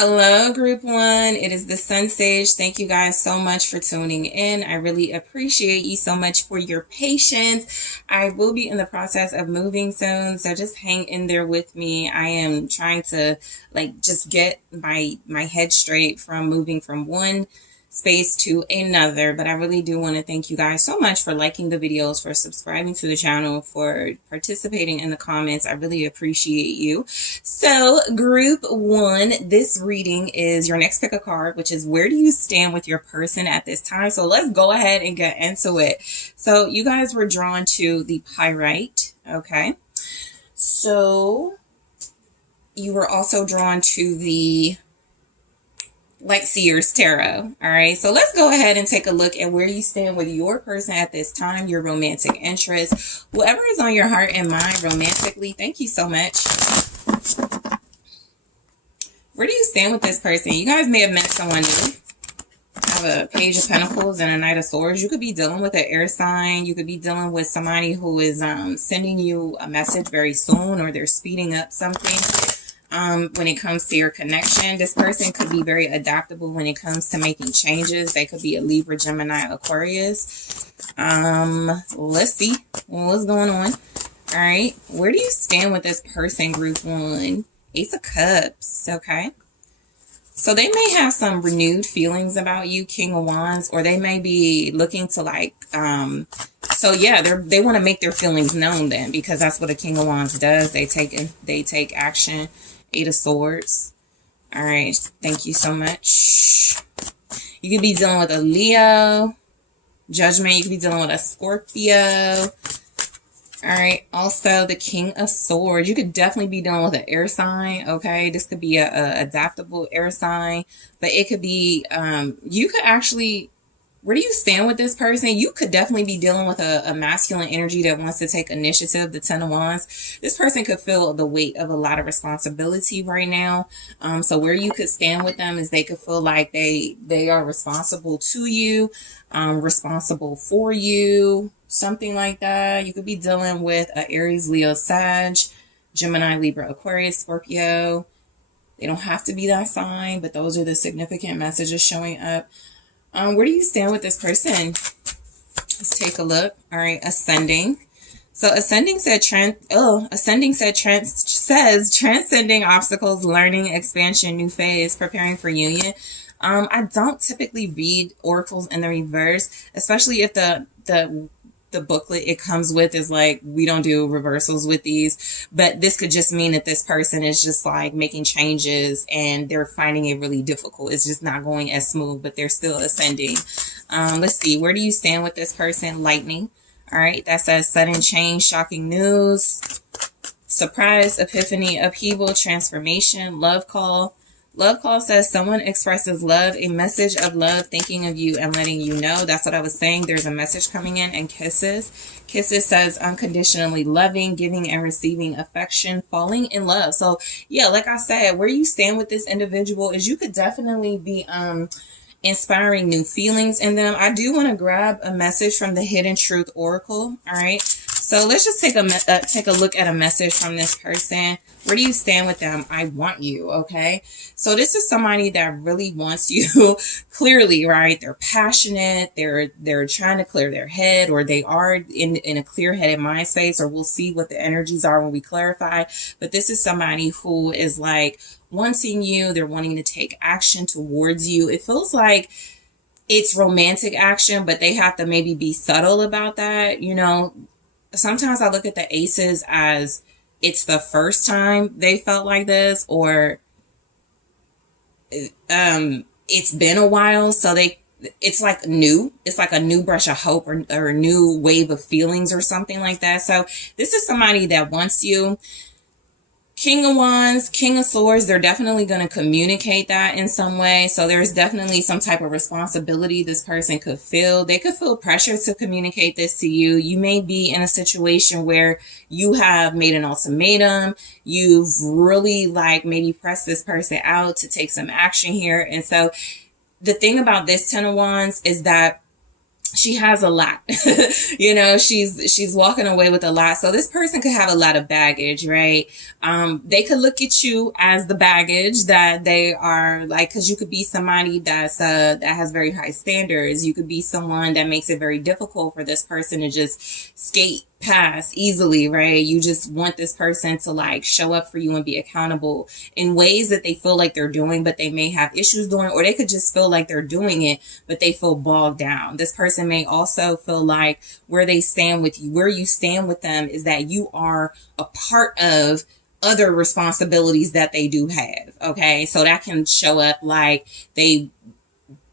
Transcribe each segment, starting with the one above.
Hello, Group 1. It is the SunSage. Thank you guys so much for tuning in. I really appreciate you so much for your patience. I will be in the process of moving soon, so just hang in there with me. I am trying to just get my head straight from moving from one space to another, but I really do want to thank you guys so much for liking the videos, for subscribing to the channel, for participating in the comments. I really appreciate you. So Group 1, this reading is your next pick a card, which is where do you stand with your person at this time. So let's go ahead and get into it. So you guys were drawn to the Pyrite. Okay, so you were also drawn to the Light Seers Tarot. All right, so let's go ahead and take a look at where you stand with your person at this time, your romantic interest, whoever is on your heart and mind romantically. Thank you so much. Where do you stand with this person? You guys may have met someone new. I have a Page of Pentacles and a Knight of Swords. You could be dealing with an air sign. You could be dealing with somebody who is sending you a message very soon, or they're speeding up something. When it comes to your connection, this person could be very adaptable when it comes to making changes. They could be a Libra, Gemini, Aquarius. Let's see what's going on. All right, where do you stand with this person, Group 1? Ace of Cups. Okay, so they may have some renewed feelings about you, King of Wands, or they may be looking to so yeah, they want to make their feelings known then, because that's what a King of Wands does. They take action. Eight of Swords. All right, thank you so much. You could be dealing with a Leo. Judgment. You could be dealing with a Scorpio. All right, also the King of Swords. You could definitely be dealing with an air sign. Okay, this could be a adaptable air sign, but it could be you could actually. Where do you stand with this person? You could definitely be dealing with a masculine energy that wants to take initiative, the Ten of Wands. This person could feel the weight of a lot of responsibility right now. So where you could stand with them is they could feel like they are responsible to you, responsible for you, something like that. You could be dealing with a Aries, Leo, Sag, Gemini, Libra, Aquarius, Scorpio. They don't have to be that sign, but those are the significant messages showing up. Where do you stand with this person? Let's take a look. All right, Ascending. So Ascending said says transcending obstacles, learning, expansion, new phase, preparing for union. I don't typically read oracles in the reverse, especially if the booklet it comes with is like, we don't do reversals with these, but this could just mean that this person is just like making changes and they're finding it really difficult. It's just not going as smooth, but they're still ascending. Let's see, where do you stand with this person? Lightning. All right, that says sudden change, shocking news, surprise, epiphany, upheaval, transformation, love call. Love call says someone expresses love, a message of love, thinking of you and letting you know. That's what I was saying. There's a message coming in. And kisses. Kisses says unconditionally loving, giving and receiving affection, falling in love. So yeah, like I said, where you stand with this individual is you could definitely be inspiring new feelings in them. I do want to grab a message from the Hidden Truth Oracle. All right. So let's just take a look at a message from this person. Where do you stand with them? I want you. Okay. So this is somebody that really wants you clearly, right? They're passionate. They're trying to clear their head, or they are in a clear-headed mind space, or we'll see what the energies are when we clarify. But this is somebody who is like wanting you. They're wanting to take action towards you. It feels like it's romantic action, but they have to maybe be subtle about that. You know, sometimes I look at the aces as it's the first time they felt like this, or it's been a while, so it's like new. It's like a new brush of hope, or a new wave of feelings or something like that. So this is somebody that wants you. King of Wands, King of Swords, they're definitely going to communicate that in some way. So there's definitely some type of responsibility this person could feel. They could feel pressure to communicate this to you. You may be in a situation where you have made an ultimatum. You've really maybe pressed this person out to take some action here. And so the thing about this Ten of Wands is that she has a lot. You know, she's walking away with a lot. So this person could have a lot of baggage, right? They could look at you as the baggage that they are, like, because you could be somebody that has very high standards. You could be someone that makes it very difficult for this person to just skate past easily, right? You just want this person to like show up for you and be accountable in ways that they feel like they're doing, but they may have issues doing, or they could just feel like they're doing it, but they feel bogged down. This person may also feel like where they stand with you, where you stand with them is that you are a part of other responsibilities that they do have. Okay. So that can show up like they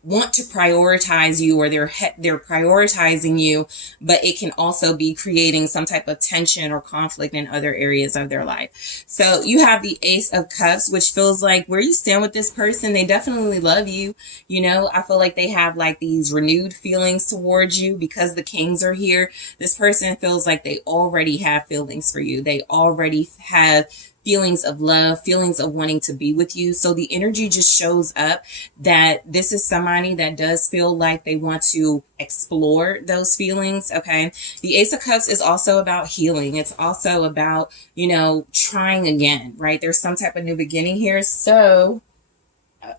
want to prioritize you, or they're prioritizing you, but it can also be creating some type of tension or conflict in other areas of their life. So you have the Ace of Cups, which feels like where you stand with this person, they definitely love you. You know, I feel like they have like these renewed feelings towards you because the Kings are here. This person feels like they already have feelings for you. They already have feelings of love, feelings of wanting to be with you. So the energy just shows up that this is somebody that does feel like they want to explore those feelings. Okay. The Ace of Cups is also about healing. It's also about, you know, trying again, right? There's some type of new beginning here. So,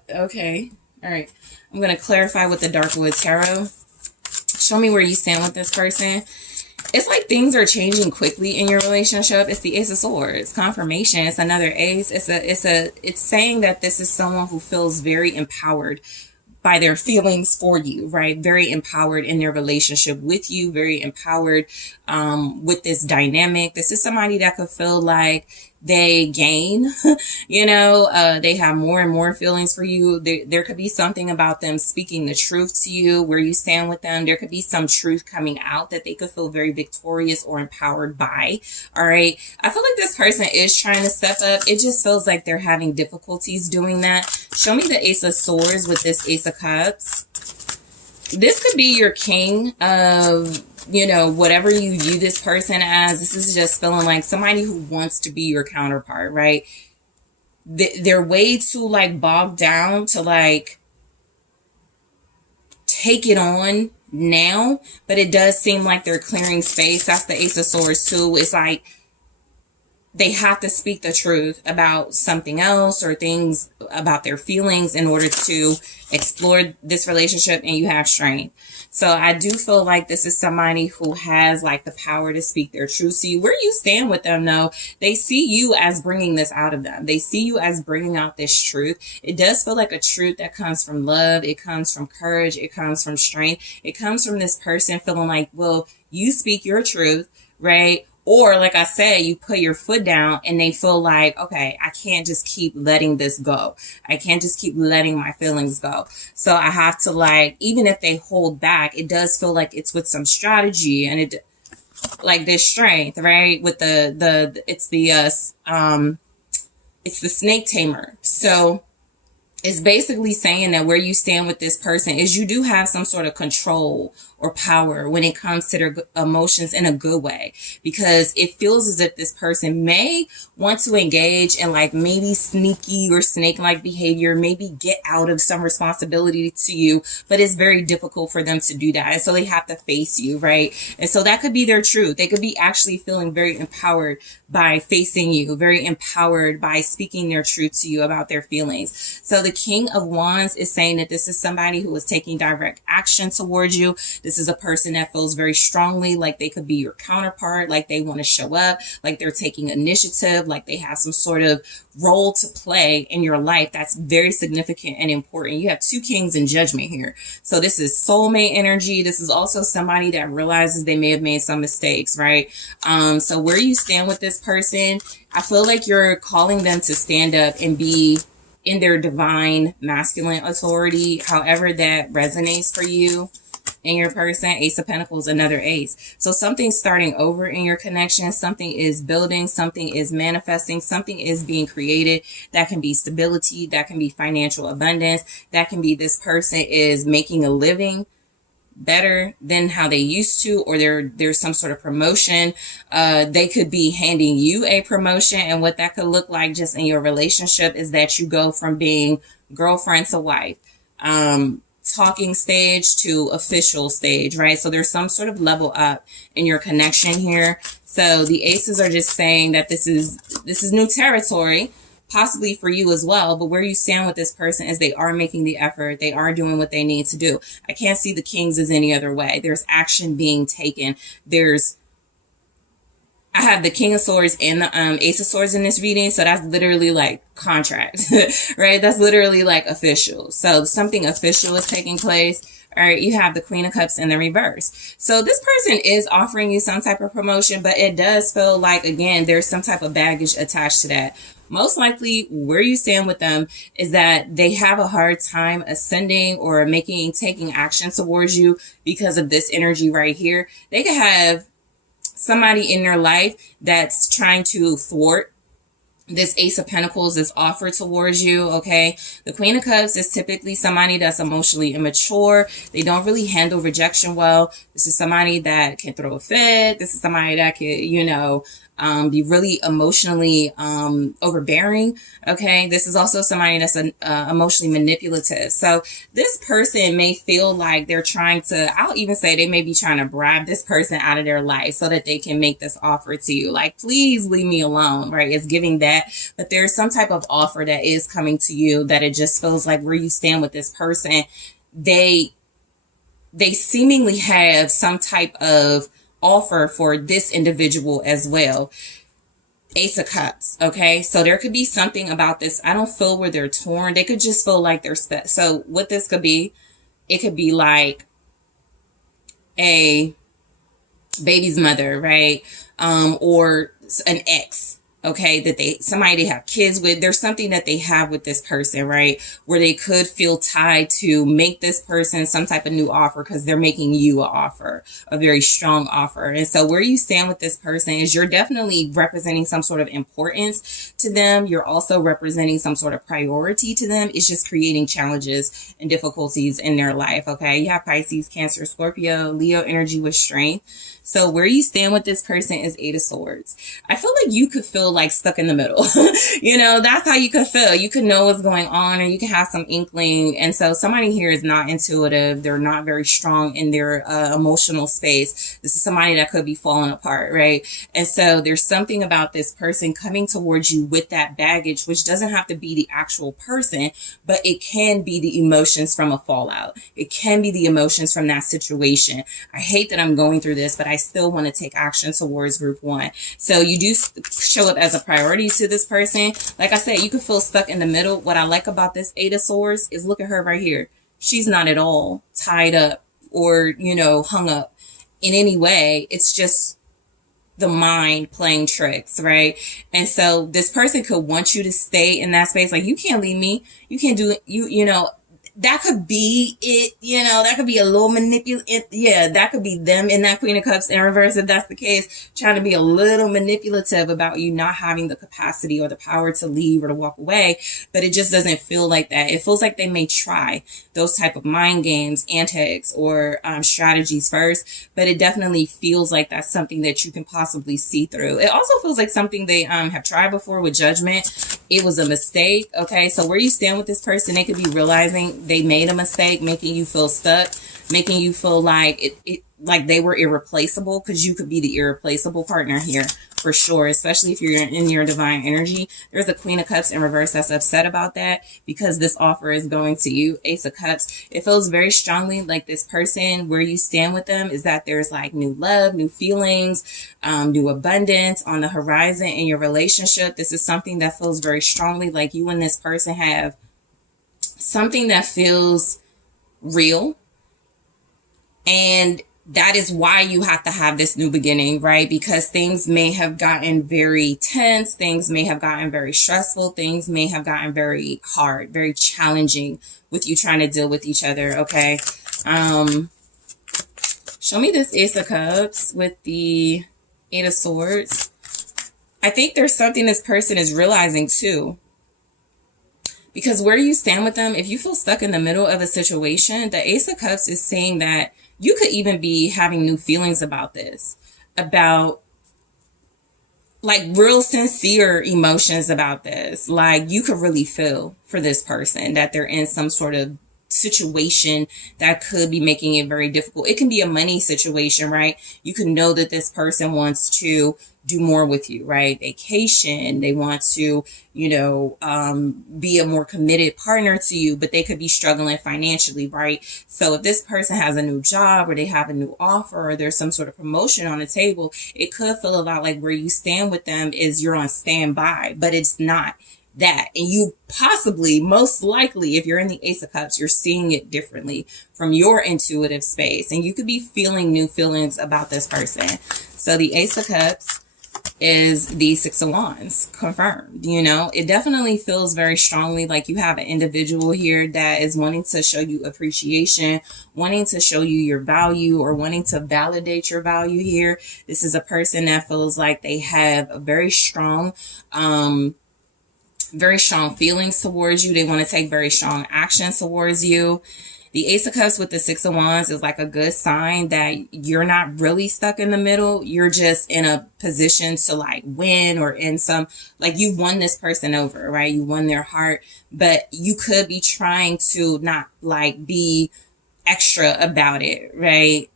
okay. All right. I'm going to clarify with the Darkwood Tarot. Show me where you stand with this person. It's like things are changing quickly in your relationship. It's the Ace of Swords, confirmation. It's another ace. It's saying that this is someone who feels very empowered by their feelings for you, right? Very empowered in their relationship with you, very empowered with this dynamic. This is somebody that could feel like they gain, you know, they have more and more feelings for you. There could be something about them speaking the truth to you, where you stand with them. There could be some truth coming out that they could feel very victorious or empowered by. All right. I feel like this person is trying to step up. It just feels like they're having difficulties doing that. Show me the Ace of Swords with this Ace of Cups. This could be your king of, you know, whatever you view this person as. This is just feeling like somebody who wants to be your counterpart, right? They're way too like bogged down to like take it on now, but it does seem like they're clearing space. That's the Ace of Swords too. It's like they have to speak the truth about something else or things about their feelings in order to explore this relationship, and you have strength. So I do feel like this is somebody who has like the power to speak their truth to you. Where you stand with them though, they see you as bringing this out of them. They see you as bringing out this truth. It does feel like a truth that comes from love. It comes from courage. It comes from strength. It comes from this person feeling like, well, you speak your truth, right? Or like I said, you put your foot down and they feel like, okay, I can't just keep letting this go. I can't just keep letting my feelings go. So I have to like, even if they hold back, it does feel like it's with some strategy, and it like this strength, right? With it's the snake tamer. So it's basically saying that where you stand with this person is you do have some sort of control or power when it comes to their emotions in a good way, because it feels as if this person may want to engage in like maybe sneaky or snake-like behavior, maybe get out of some responsibility to you, but it's very difficult for them to do that. And so they have to face you, right? And so that could be their truth. They could be actually feeling very empowered by facing you, very empowered by speaking their truth to you about their feelings. So the King of Wands is saying that this is somebody who is taking direct action towards you. This is a person that feels very strongly like they could be your counterpart, like they want to show up, like they're taking initiative, like they have some sort of role to play in your life that's very significant and important. You have two Kings in Judgment here. So this is soulmate energy. This is also somebody that realizes they may have made some mistakes, right? So where you stand with this person, I feel like you're calling them to stand up and be in their divine masculine authority, however that resonates for you. In your person, Ace of Pentacles, another ace. So something's starting over in your connection. Something is building. Something is manifesting. Something is being created. That can be stability. That can be financial abundance. That can be this person is making a living better than how they used to, or there's some sort of promotion. They could be handing you a promotion, and what that could look like just in your relationship is that you go from being girlfriend to wife, talking stage to official stage, right? So there's some sort of level up in your connection here. So the aces are just saying that this is new territory, possibly for you as well. But where you stand with this person is they are making the effort. They are doing what they need to do. I can't see the kings as any other way. There's action being taken. I have the King of Swords and the Ace of Swords in this reading. So that's literally like contract, right? That's literally like official. So something official is taking place. All right, you have the Queen of Cups in the reverse. So this person is offering you some type of promotion, but it does feel like, again, there's some type of baggage attached to that. Most likely where you stand with them is that they have a hard time ascending or taking action towards you because of this energy right here. They could have somebody in their life that's trying to thwart this Ace of Pentacles is offered towards you, okay? The Queen of Cups is typically somebody that's emotionally immature. They don't really handle rejection well. This is somebody that can throw a fit. This is somebody that can, be really emotionally overbearing, okay? This is also somebody that's emotionally manipulative. So this person may feel like they're trying to, I'll even say they may be trying to bribe this person out of their life so that they can make this offer to you. Like, please leave me alone, right? It's giving that, but there's some type of offer that is coming to you that it just feels like where you stand with this person, they seemingly have some type of offer for this individual as well. Ace of Cups, okay? So there could be something about this. I don't feel where they're torn. They could just feel like they're so what this could be, it could be like a baby's mother, right? Or an ex, okay, that somebody they have kids with. There's something that they have with this person, right? Where they could feel tied to make this person some type of new offer because they're making you an offer, a very strong offer. And so where you stand with this person is you're definitely representing some sort of importance to them. You're also representing some sort of priority to them. It's just creating challenges and difficulties in their life, okay? You have Pisces, Cancer, Scorpio, Leo energy with strength. So where you stand with this person is Eight of Swords. I feel like you could feel like stuck in the middle. That's how you could feel. You could know what's going on, or you can have some inkling. And so somebody here is not intuitive. They're not very strong in their emotional space. This is somebody that could be falling apart, right? And so there's something about this person coming towards you with that baggage, which doesn't have to be the actual person, but it can be the emotions from a fallout. It can be the emotions from that situation. I hate that I'm going through this, but I still want to take action towards group one. So you do show up as a priority to this person. Like I said, you could feel stuck in the middle. What I like about this Eight of Swords is look at her right here. She's not at all tied up or, hung up in any way. It's just the mind playing tricks, right? And so this person could want you to stay in that space. Like, you can't leave me. You can't do it. That could be it, that could be a little manipulative. Yeah, that could be them in that Queen of Cups in reverse, if that's the case, trying to be a little manipulative about you not having the capacity or the power to leave or to walk away. But it just doesn't feel like that. It feels like they may try those type of mind games, antics, or strategies first, but it definitely feels like that's something that you can possibly see through. It also feels like something they have tried before with judgment. It was a mistake, okay? So where you stand with this person, they could be realizing they made a mistake, making you feel stuck, making you feel like like they were irreplaceable, because you could be the irreplaceable partner here for sure, especially if you're in your divine energy. There's a Queen of Cups in reverse that's upset about that because this offer is going to you. Ace of Cups, it feels very strongly like this person, where you stand with them, is that there's like new love, new feelings, new abundance on the horizon in your relationship. This is something that feels very strongly like you and this person have something that feels real. And that is why you have to have this new beginning, right? Because things may have gotten very tense. Things may have gotten very stressful. Things may have gotten very hard, very challenging with you trying to deal with each other, okay? Show me this Ace of Cups with the Eight of Swords. I think there's something this person is realizing too. Because where you stand with them, if you feel stuck in the middle of a situation, the Ace of Cups is saying that you could even be having new feelings about this, about like real sincere emotions about this. Like, you could really feel for this person that they're in some sort of situation that could be making it very difficult. It can be a money situation, right? You can know that this person wants to do more with you, right? Vacation. They want to, be a more committed partner to you, but they could be struggling financially, right? So if this person has a new job or they have a new offer or there's some sort of promotion on the table, it could feel a lot like where you stand with them is you're on standby, but it's not that. And you possibly, most likely, if you're in the Ace of Cups, you're seeing it differently from your intuitive space. And you could be feeling new feelings about this person. So the Ace of Cups is the Six of Wands, confirmed. It definitely feels very strongly like you have an individual here that is wanting to show you appreciation, wanting to show you your value, or wanting to validate your value here. This is a person that feels like they have a very strong feelings towards you. They want to take very strong action towards you. The Ace of Cups with the Six of Wands is like a good sign that you're not really stuck in the middle. You're just in a position to like win, or in some, like you won this person over, right? You won their heart, but you could be trying to not like be extra about it, right?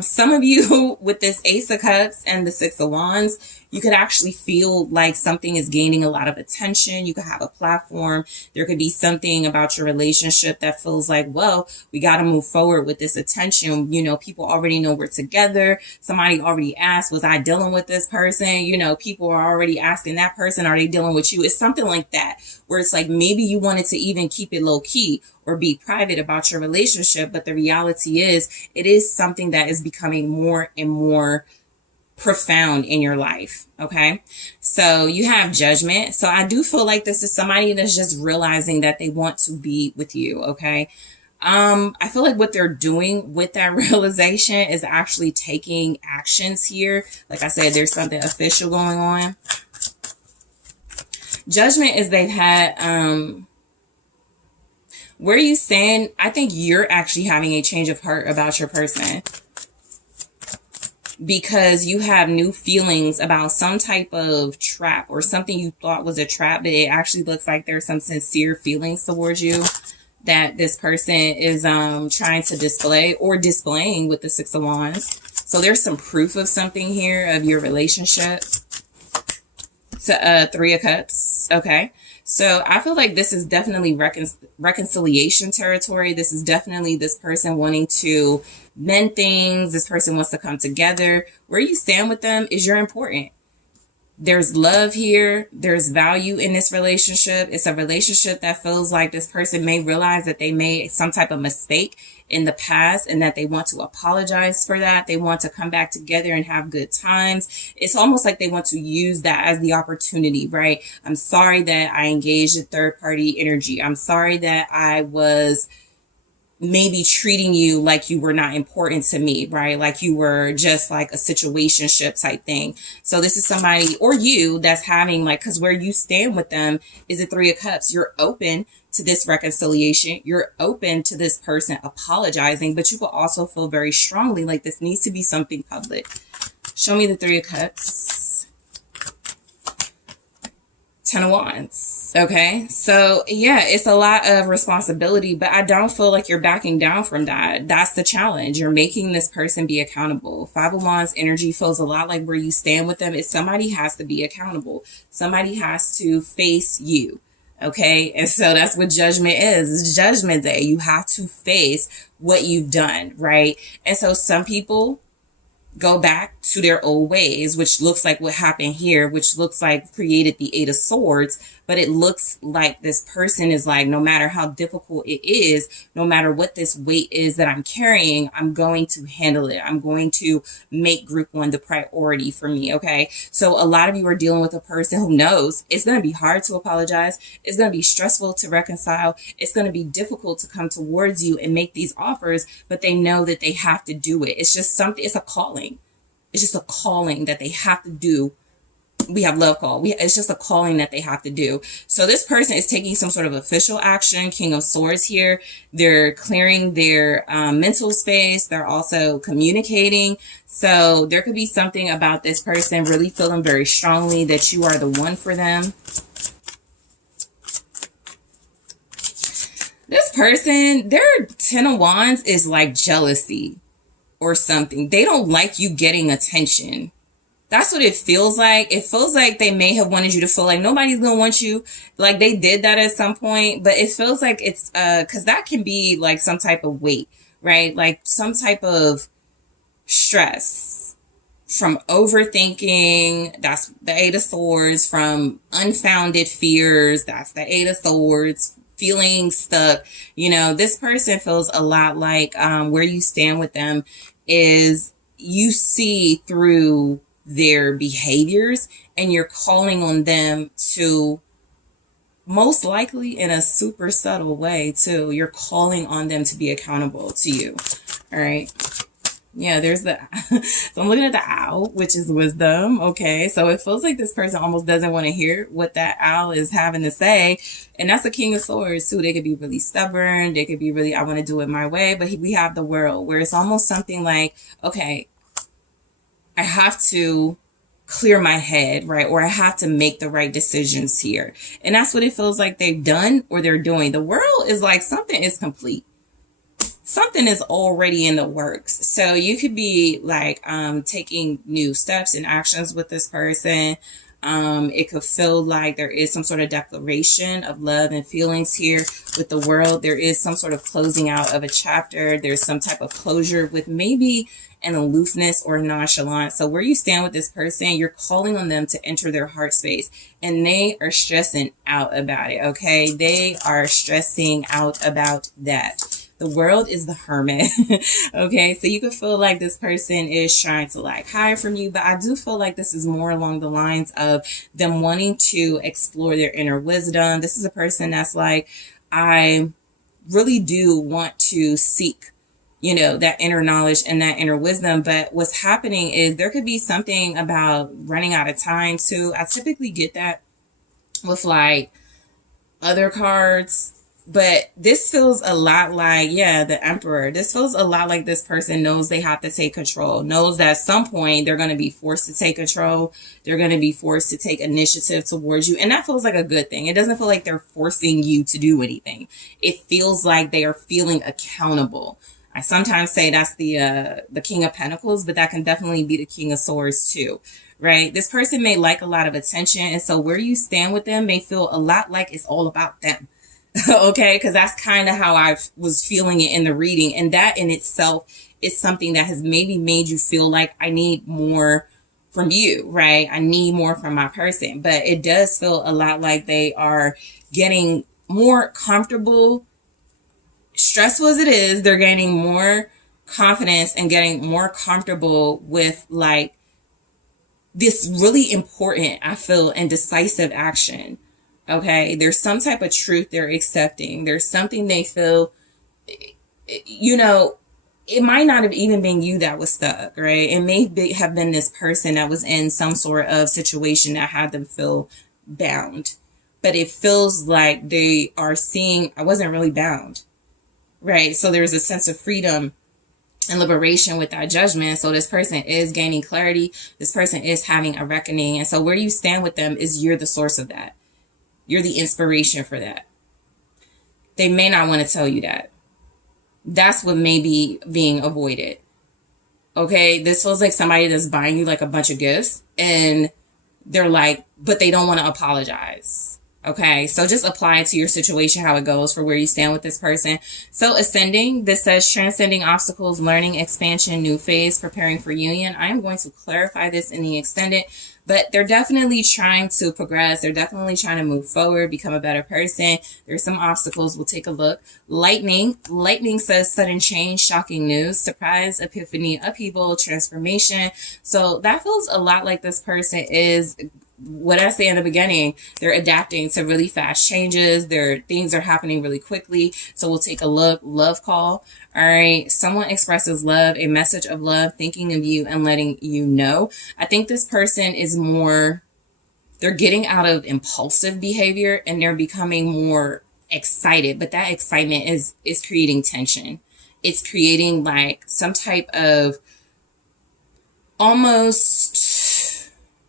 Some of you with this Ace of Cups and the Six of Wands, you could actually feel like something is gaining a lot of attention. You could have a platform. There could be something about your relationship that feels like, well, we got to move forward with this attention. People already know we're together. Somebody already asked, was I dealing with this person? People are already asking that person, are they dealing with you? It's something like that, where it's like maybe you wanted to even keep it low key or be private about your relationship. But the reality is, it is something that is becoming more and more profound in your life. Okay. So you have Judgment. So I do feel like this is somebody that's just realizing that they want to be with you. Okay. I feel like what they're doing with that realization is actually taking actions here. Like I said, there's something official going on. Judgment is they've had, where you stand, I think you're actually having a change of heart about your person, because you have new feelings about some type of trap or something you thought was a trap, but it actually looks like there's some sincere feelings towards you that this person is trying to display or displaying with the Six of Wands. So there's some proof of something here of your relationship. So Three of Cups. Okay. So I feel like this is definitely reconciliation territory. This is definitely this person wanting to mend things. This person wants to come together. Where you stand with them is you're important. There's love here. There's value in this relationship. It's a relationship that feels like this person may realize that they made some type of mistake in the past and that they want to apologize for that. They want to come back together and have good times. It's almost like they want to use that as the opportunity, right? I'm sorry that I engaged in third party energy. I'm sorry that I was maybe treating you like you were not important to me, right? Like you were just like a situationship type thing. So this is somebody, or you, that's having like, because where you stand with them is a Three of Cups. You're open to this reconciliation. You're open to this person apologizing, but you will also feel very strongly like this needs to be something public. Show me the Three of Cups. Ten of Wands. Okay. So yeah, it's a lot of responsibility, but I don't feel like you're backing down from that. That's the challenge. You're making this person be accountable. Five of Wands energy feels a lot like where you stand with them is somebody has to be accountable. Somebody has to face you. Okay. And so that's what Judgment is. It's Judgment Day. You have to face what you've done. Right. And so some people go back to their old ways, which looks like what happened here, which looks like created the Eight of Swords. But it looks like this person is like, no matter how difficult it is, no matter what this weight is that I'm carrying, I'm going to handle it. I'm going to make group one the priority for me. Okay. So a lot of you are dealing with a person who knows it's going to be hard to apologize. It's going to be stressful to reconcile. It's going to be difficult to come towards you and make these offers, but they know that they have to do it. It's just something, it's a calling. It's just a calling that they have to do. We have love call. It's just a calling that they have to do. So this person is taking some sort of official action. King of Swords here. They're clearing their mental space. They're also communicating. So there could be something about this person really feeling very strongly that you are the one for them. This person, their 10 of Wands is like jealousy or something. They don't like you getting attention. That's what it feels like. It feels like they may have wanted you to feel like nobody's gonna want you. Like they did that at some point, but it feels like it's because that can be like some type of weight, right? Like some type of stress from overthinking. That's the Eight of Swords. From unfounded fears. That's the Eight of Swords. Feeling stuck. You know, this person feels a lot like where you stand with them is you see through their behaviors and you're calling on them to, most likely in a super subtle way too, you're calling on them to be accountable to you. All right. Yeah, there's the, so I'm looking at the owl, which is wisdom. Okay. So it feels like this person almost doesn't want to hear what that owl is having to say. And that's the King of Swords too. They could be really stubborn. They could be really, I want to do it my way. But we have the World, where it's almost something like, okay, I have to clear my head, right? Or I have to make the right decisions here. And that's what it feels like they've done or they're doing. The World is like something is complete. Something is already in the works. So you could be like taking new steps and actions with this person. It could feel like there is some sort of declaration of love and feelings here with the World. There is some sort of closing out of a chapter. There's some type of closure with maybe an aloofness or nonchalance. So where you stand with this person, you're calling on them to enter their heart space, and they are stressing out about it. Okay. They are stressing out about that. The World is the Hermit. Okay. So you could feel like this person is trying to like hide from you, but I do feel like this is more along the lines of them wanting to explore their inner wisdom. This is a person that's like, I really do want to seek, you know, that inner knowledge and that inner wisdom. But what's happening is there could be something about running out of time too. I typically get that with like other cards, but this feels a lot like, yeah, the Emperor. This feels a lot like this person knows they have to take control, knows that at some point they're going to be forced to take control. They're going to be forced to take initiative towards you. And that feels like a good thing. It doesn't feel like they're forcing you to do anything. It feels like they are feeling accountable. I sometimes say that's the King of Pentacles, but that can definitely be the King of Swords too, right? This person may like a lot of attention. And so where you stand with them may feel a lot like it's all about them. Okay, because that's kind of how I was feeling it in the reading. And that in itself is something that has maybe made you feel like I need more from you, right? I need more from my person. But it does feel a lot like they are getting more comfortable. Stressful as it is, they're gaining more confidence and getting more comfortable with like this really important, I feel, and decisive action. Okay, there's some type of truth they're accepting. There's something they feel, you know, it might not have even been you that was stuck, right? It may have been this person that was in some sort of situation that had them feel bound. But it feels like they are seeing, I wasn't really bound, right? So there's a sense of freedom and liberation with that judgment. So this person is gaining clarity. This person is having a reckoning. And so where you stand with them is you're the source of that. You're the inspiration for that. They may not want to tell you that. That's what may be being avoided. Okay, this feels like somebody that's buying you like a bunch of gifts and they're like, but they don't want to apologize. Okay, so just apply it to your situation, how it goes for where you stand with this person. So ascending, this says transcending obstacles, learning, expansion, new phase, preparing for union. I am going to clarify this in the extended, but they're definitely trying to progress. They're definitely trying to move forward, become a better person. There's some obstacles. We'll take a look. Lightning. Lightning says sudden change, shocking news, surprise, epiphany, upheaval, transformation. So that feels a lot like this person is, what I say in the beginning, they're adapting to really fast changes. Things are happening really quickly. So we'll take a look. Love call. All right. Someone expresses love, a message of love, thinking of you and letting you know. I think this person is more, they're getting out of impulsive behavior and they're becoming more excited. But that excitement is creating tension. It's creating like some type of almost,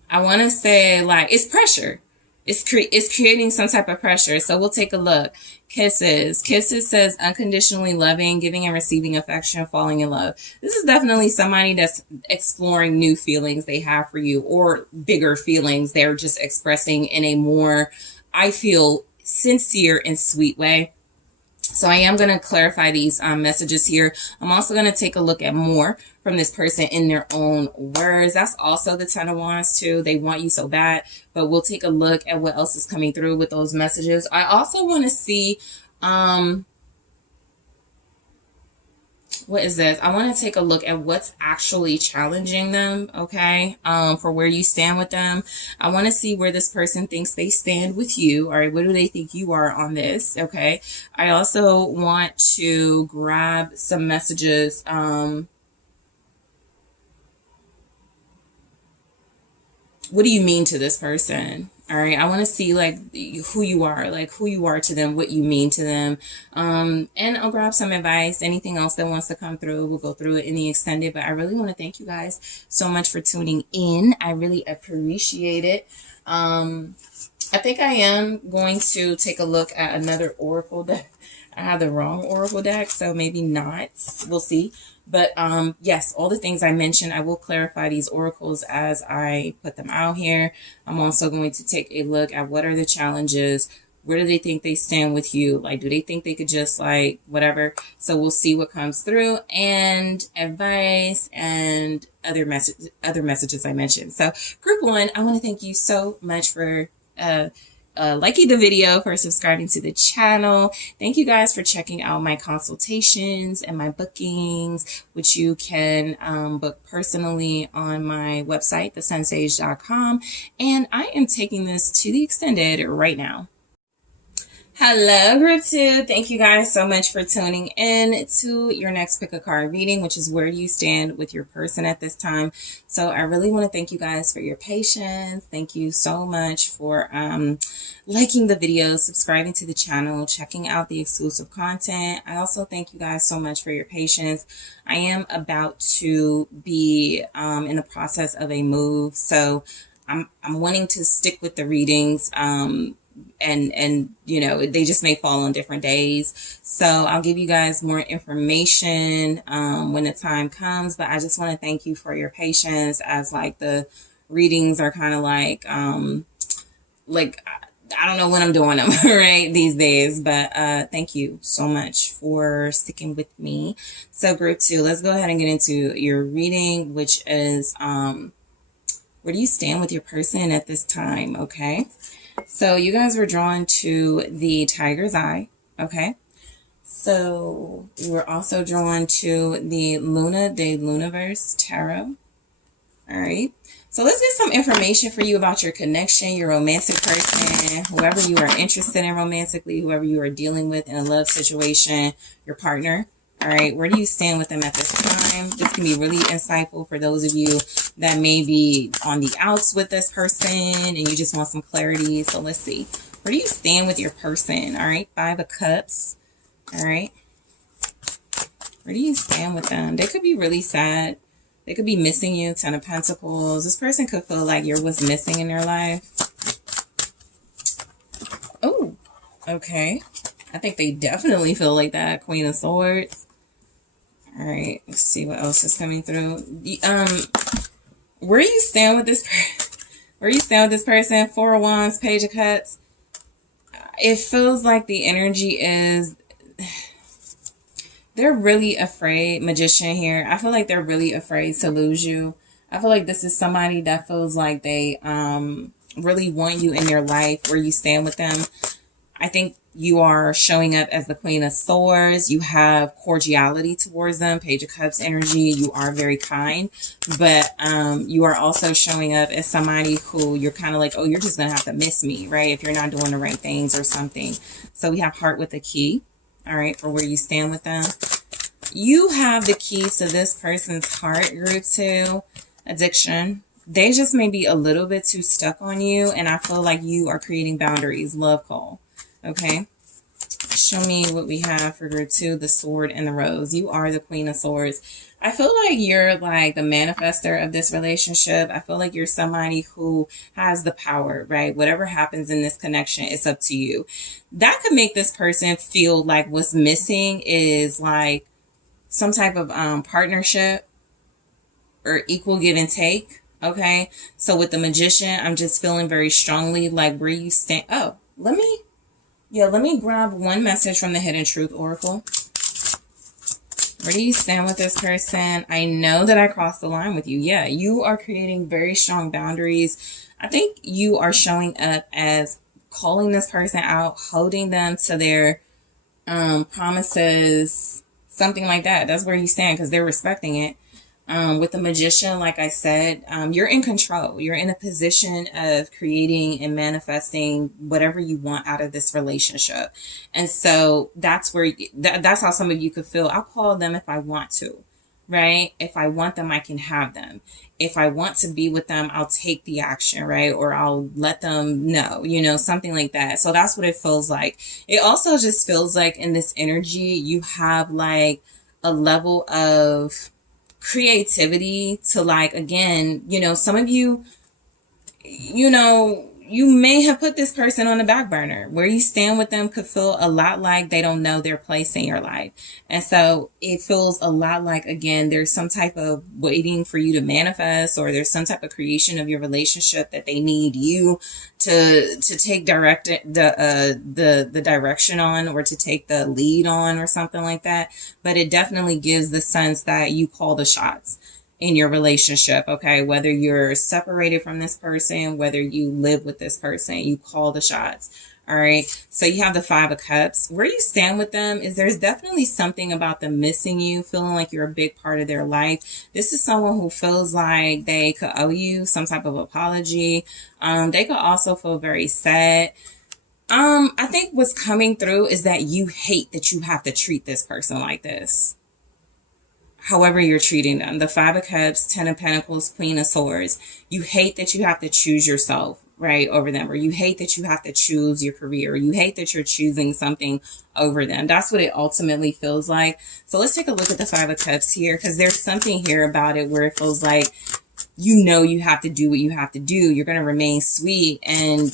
I want to say like it's pressure. It's creating some type of pressure. So we'll take a look. Kisses. Kisses says unconditionally loving, giving and receiving affection, falling in love. This is definitely somebody that's exploring new feelings they have for you, or bigger feelings they're just expressing in a more, I feel, sincere and sweet way. So I am going to clarify these messages here. I'm also going to take a look at more from this person in their own words. That's also the Ten of Wands too. They want you so bad, but we'll take a look at what else is coming through with those messages. I also want to see, what is this? I want to take a look at what's actually challenging them, okay, for where you stand with them. I want to see where this person thinks they stand with you. All right, what do they think you are on this, okay? I also want to grab some messages. What do you mean to this person? All right, I want to see like who you are to them, what you mean to them. And I'll grab some advice. Anything else that wants to come through, we'll go through it in the extended. But I really want to thank you guys so much for tuning in. I really appreciate it. I think I am going to take a look at another oracle deck. I have the wrong oracle deck, so maybe not. We'll see. But yes, all the things I mentioned, I will clarify these oracles as I put them out here. I'm also going to take a look at what are the challenges. Where do they think they stand with you? Like, do they think they could just like whatever? So we'll see what comes through, and advice and other messages I mentioned. So group one, I want to thank you so much for liking the video, for subscribing to the channel. Thank you guys for checking out my consultations and my bookings, which you can book personally on my website, TheSunSage.com. And I am taking this to the extended right now. Hello, group two. Thank you guys so much for tuning in to your next pick a card reading, which is where do you stand with your person at this time. So I really want to thank you guys for your patience. Thank you so much for liking the video, subscribing to the channel, checking out the exclusive content. I also thank you guys so much for your patience. I am about to be in the process of a move, so I'm wanting to stick with the readings. And you know, they just may fall on different days. So I'll give you guys more information when the time comes. But I just want to thank you for your patience, as like the readings are kind of like I don't know when I'm doing them right these days. But thank you so much for sticking with me. So group two, let's go ahead and get into your reading, which is where do you stand with your person at this time, okay? So you guys were drawn to the Tiger's Eye, okay? So you were also drawn to the Luna de Luniverse Tarot, all right? So let's get some information for you about your connection, your romantic person, whoever you are interested in romantically, whoever you are dealing with in a love situation, your partner, all right? Where do you stand with them at this time? This can be really insightful for those of you that may be on the outs with this person and you just want some clarity. So let's see. Where do you stand with your person? All right. 5 of Cups. All right. Where do you stand with them? They could be really sad. They could be missing you. 10 of Pentacles. This person could feel like you're what's missing in their life. Oh, okay. I think they definitely feel like that. Queen of Swords. All right. Let's see what else is coming through. Where you stand with this person? 4 of Wands, Page of Cups. It feels like the energy is, they're really afraid. Magician here. I feel like they're really afraid to lose you. I feel like this is somebody that feels like they really want you in their life. Where you stand with them. I think you are showing up as the Queen of Swords. You have cordiality towards them. Page of Cups energy. You are very kind. But you are also showing up as somebody who you're kind of like, oh, you're just going to have to miss me, right? If you're not doing the right things or something. So we have Heart with the Key. All right. For where you stand with them. You have the key to this person's heart, group two. Addiction. They just may be a little bit too stuck on you. And I feel like you are creating boundaries. Love call. Okay. show me what we have for group 2, the Sword and the Rose. You are the Queen of Swords. I feel like you're like the manifester of this relationship. I feel like you're somebody who has the power, right? Whatever happens in this connection, it's up to you. That could make this person feel like what's missing is like some type of partnership or equal give and take. Okay. So with the Magician, I'm just feeling very strongly like where you stand. Oh, let me grab one message from the Hidden Truth Oracle. Where do you stand with this person? I know that I crossed the line with you. Yeah, you are creating very strong boundaries. I think you are showing up as calling this person out, holding them to their promises, something like that. That's where you stand because they're respecting it. With the Magician, like I said, you're in control. You're in a position of creating and manifesting whatever you want out of this relationship. And so that's where, that's how some of you could feel. I'll call them if I want to, right? If I want them, I can have them. If I want to be with them, I'll take the action, right? Or I'll let them know, something like that. So that's what it feels like. It also just feels like in this energy, you have like a level of creativity to like, again, some of you, you may have put this person on the back burner. Where you stand with them could feel a lot like they don't know their place in your life. And so it feels a lot like, again, there's some type of waiting for you to manifest, or there's some type of creation of your relationship that they need you to take the direction on, or to take the lead on, or something like that. But it definitely gives the sense that you call the shots in your relationship, okay? Whether you're separated from this person, whether you live with this person, you call the shots, all right? So you have the 5 of Cups. Where you stand with them is there's definitely something about them missing you, feeling like you're a big part of their life. This is someone who feels like they could owe you some type of apology. They could also feel very sad. I think what's coming through is that you hate that you have to treat this person like this. However you're treating them. The 5 of Cups, 10 of Pentacles, Queen of Swords. You hate that you have to choose yourself, right, over them. Or you hate that you have to choose your career. Or you hate that you're choosing something over them. That's what it ultimately feels like. So let's take a look at the 5 of Cups here, because there's something here about it where it feels like you have to do what you have to do. You're going to remain sweet and,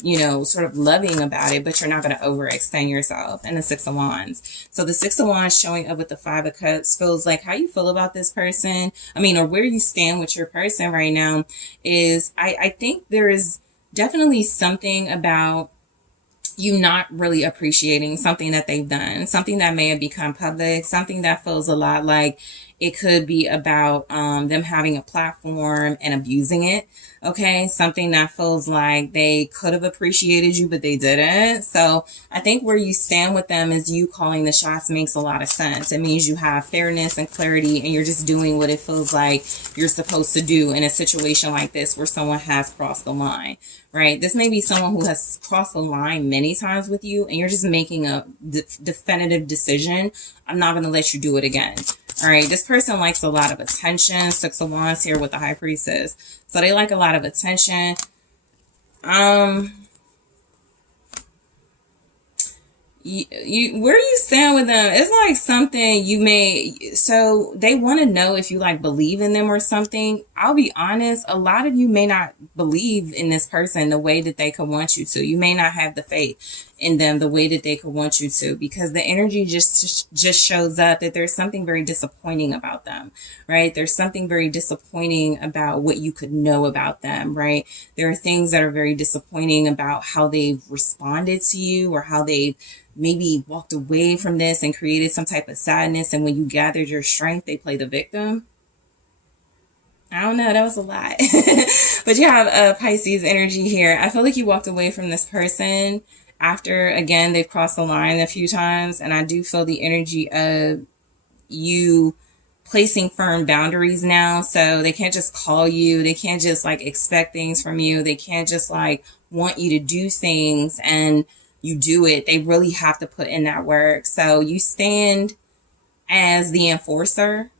sort of loving about it, but you're not going to overextend yourself. And the 6 of Wands. So the 6 of Wands showing up with the 5 of Cups feels like how you feel about this person. Or where you stand with your person right now is, I think there is definitely something about you not really appreciating something that they've done, something that may have become public, something that feels a lot like it could be about them having a platform and abusing it. Okay, something that feels like they could have appreciated you, but they didn't. So I think where you stand with them is you calling the shots makes a lot of sense. It means you have fairness and clarity, and you're just doing what it feels like you're supposed to do in a situation like this where someone has crossed the line, right? This may be someone who has crossed the line many times with you, and you're just making a definitive decision. I'm not going to let you do it again. All right, this person likes a lot of attention. 6 of Wands here with the High Priestess. So they like a lot of attention. Where you stand with them, it's like something so they want to know if you like believe in them or something. I'll be honest, a lot of you may not believe in this person the way that they could want you to. You may not have the faith in them the way that they could want you to, because the energy just shows up that there's something very disappointing about them, right? There's something very disappointing about what you could know about them, right? There are things that are very disappointing about how they've responded to you, or how they've maybe walked away from this and created some type of sadness. And when you gathered your strength, they play the victim. I don't know. That was a lot. But you have Pisces energy here. I feel like you walked away from this person after, again, they've crossed the line a few times. And I do feel the energy of you placing firm boundaries now. So they can't just call you. They can't just like expect things from you. They can't just like want you to do things and you do it. They really have to put in that work. So you stand as the enforcer,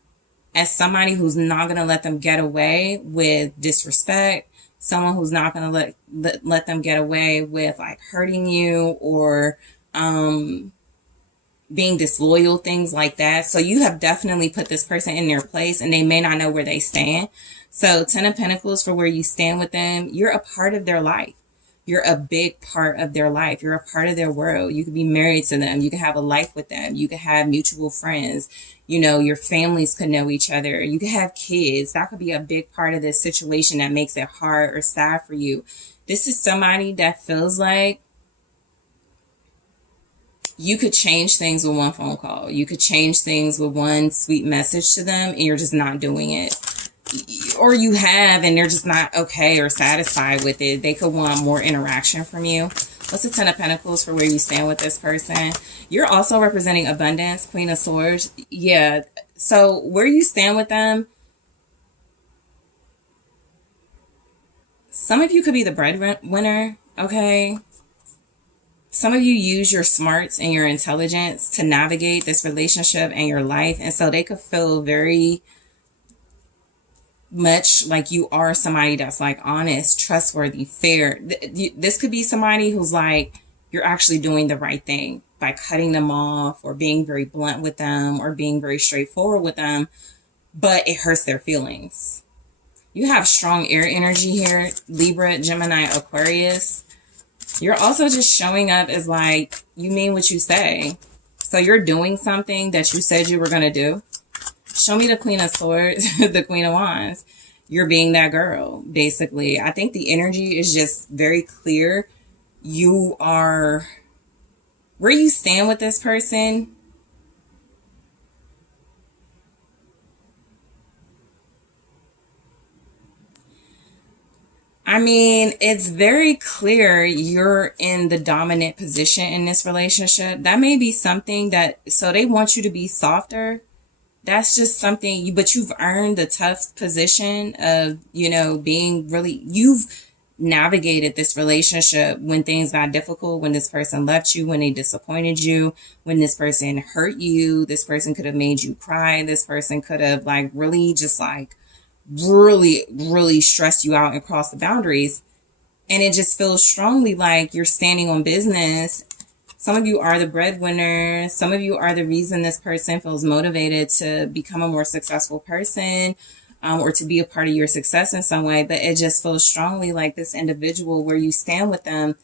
as somebody who's not going to let them get away with disrespect, someone who's not going to let them get away with like hurting you, or being disloyal, things like that. So you have definitely put this person in their place and they may not know where they stand. So 10 of Pentacles for where you stand with them. You're a part of their life. You're a big part of their life. You're a part of their world. You could be married to them. You could have a life with them. You could have mutual friends. You know, your families could know each other. You could have kids. That could be a big part of this situation that makes it hard or sad for you. This is somebody that feels like you could change things with one phone call. You could change things with one sweet message to them and you're just not doing it. Or you have and they're just not okay or satisfied with it. They could want more interaction from you. What's the 10 of Pentacles for where you stand with this person? You're also representing abundance, Queen of Swords. Yeah. So where you stand with them, some of you could be the breadwinner, okay? Some of you use your smarts and your intelligence to navigate this relationship and your life. And so they could feel very much like you are somebody that's like honest, trustworthy, fair. This could be somebody who's like, you're actually doing the right thing by cutting them off or being very blunt with them or being very straightforward with them, but it hurts their feelings. You have strong air energy here, Libra, Gemini, Aquarius. You're also just showing up as like, you mean what you say. So you're doing something that you said you were going to do. Show me the Queen of Swords, the Queen of Wands. You're being that girl, basically. I think the energy is just very clear. You are, where you stand with this person, I mean, it's very clear you're in the dominant position in this relationship. That may be something that, so they want you to be softer. That's just something but you've earned the tough position of, you know, being really, you've navigated this relationship when things got difficult, when this person left you, when they disappointed you, when this person hurt you, this person could have made you cry. This person could have like really just like really stressed you out and crossed the boundaries. And it just feels strongly like you're standing on business. Some of you are the breadwinner. Some of you are the reason this person feels motivated to become a more successful person, or to be a part of your success in some way. But it just feels strongly like this individual, where you stand with them,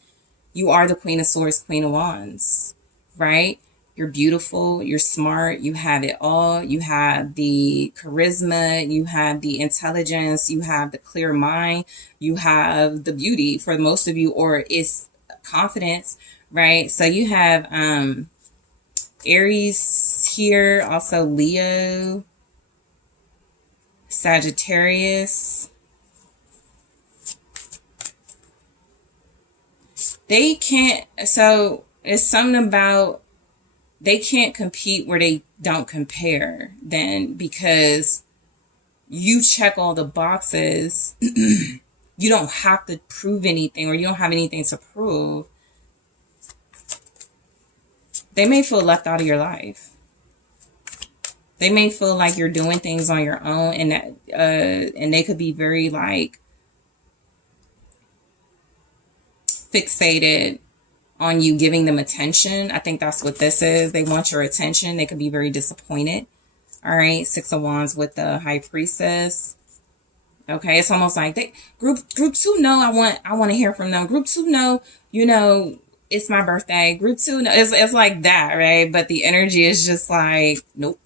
you are the Queen of Swords, Queen of Wands, right? You're beautiful. You're smart. You have it all. You have the charisma. You have the intelligence. You have the clear mind. You have the beauty for most of you, or it's confidence. Right. So you have Aries here, also Leo, Sagittarius. They can't, so it's something about they can't compete where they don't compare then, because you check all the boxes. You don't have to prove anything, or you don't have anything to prove. They may feel left out of your life. They may feel like you're doing things on your own, and that, and they could be very like fixated on you giving them attention. I think that's what this is. They want your attention. They could be very disappointed. All right, 6 of Wands with the High Priestess. Okay, it's almost like they group 2 know I want to hear from them. Group 2 know, you know, it's my birthday. Group 2, no, it's like that, right? But the energy is just like, nope.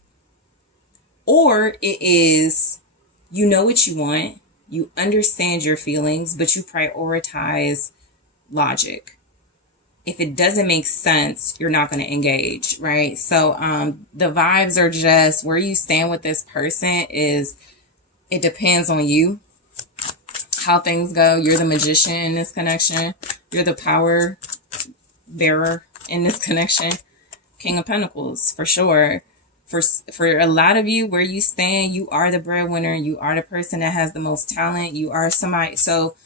Or it is, you know what you want, you understand your feelings, but you prioritize logic. If it doesn't make sense, you're not going to engage, right? So the vibes are just, where you stand with this person is, it depends on you, how things go. You're the magician in this connection. You're the power bearer in this connection. King of Pentacles, for sure. For a lot of you, where you stand, you are the breadwinner. You are the person that has the most talent. You are somebody. So,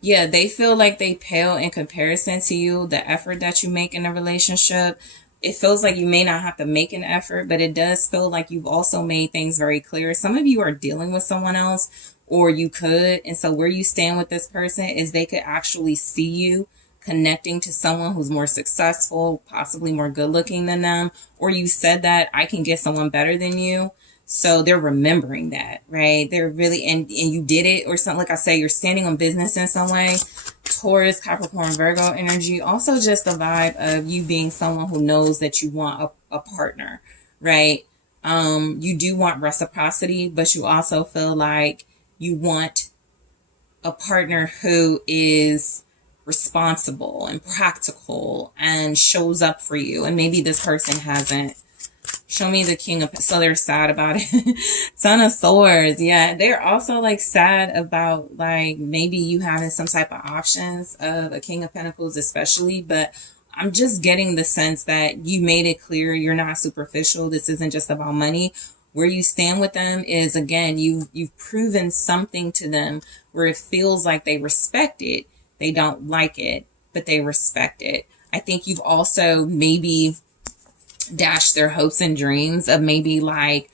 yeah, they feel like they pale in comparison to you, the effort that you make in a relationship. It feels like you may not have to make an effort, but it does feel like you've also made things very clear. Some of you are dealing with someone else, or you could. And so where you stand with this person is they could actually see you connecting to someone who's more successful, possibly more good looking than them, or you said that I can get someone better than you. So they're remembering that, right? They're really, and you did it or something. Like I say, you're standing on business in some way. Taurus, Capricorn, Virgo energy. Also just the vibe of you being someone who knows that you want a partner, right? You do want reciprocity, but you also feel like you want a partner who is responsible and practical and shows up for you. And maybe this person hasn't. Show me the King of, so they're sad about it. Son of Swords. Yeah. They're also like sad about like maybe you having some type of options of a King of Pentacles, especially, but I'm just getting the sense that you made it clear you're not superficial. This isn't just about money. Where you stand with them is, again, you've proven something to them where it feels like they respect it. They don't like it, but they respect it. I think you've also maybe dashed their hopes and dreams of maybe like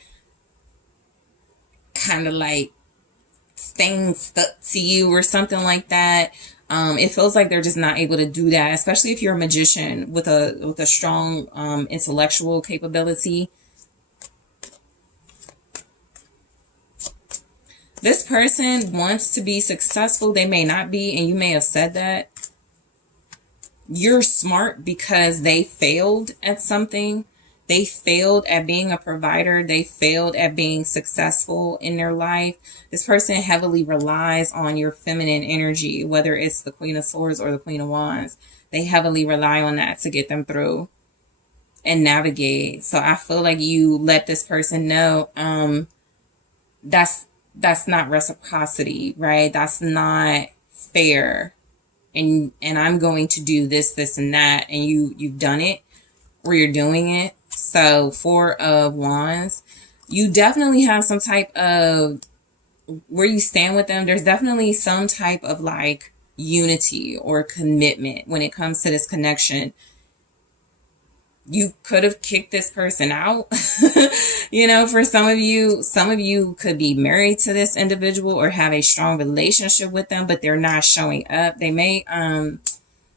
kind of like staying stuck to you or something like that. It feels like they're just not able to do that, especially if you're a magician with a strong intellectual capability. This person wants to be successful. They may not be, and you may have said that. You're smart because they failed at something. They failed at being a provider. They failed at being successful in their life. This person heavily relies on your feminine energy, whether it's the Queen of Swords or the Queen of Wands. They heavily rely on that to get them through and navigate. So I feel like you let this person know that's not reciprocity, right? That's not fair. And I'm going to do this, this, and that. And you've done it, or you're doing it. So 4 of Wands, you definitely have some type of, where you stand with them, there's definitely some type of like unity or commitment when it comes to this connection. You could have kicked this person out. You know, for some of you could be married to this individual or have a strong relationship with them, but they're not showing up. They may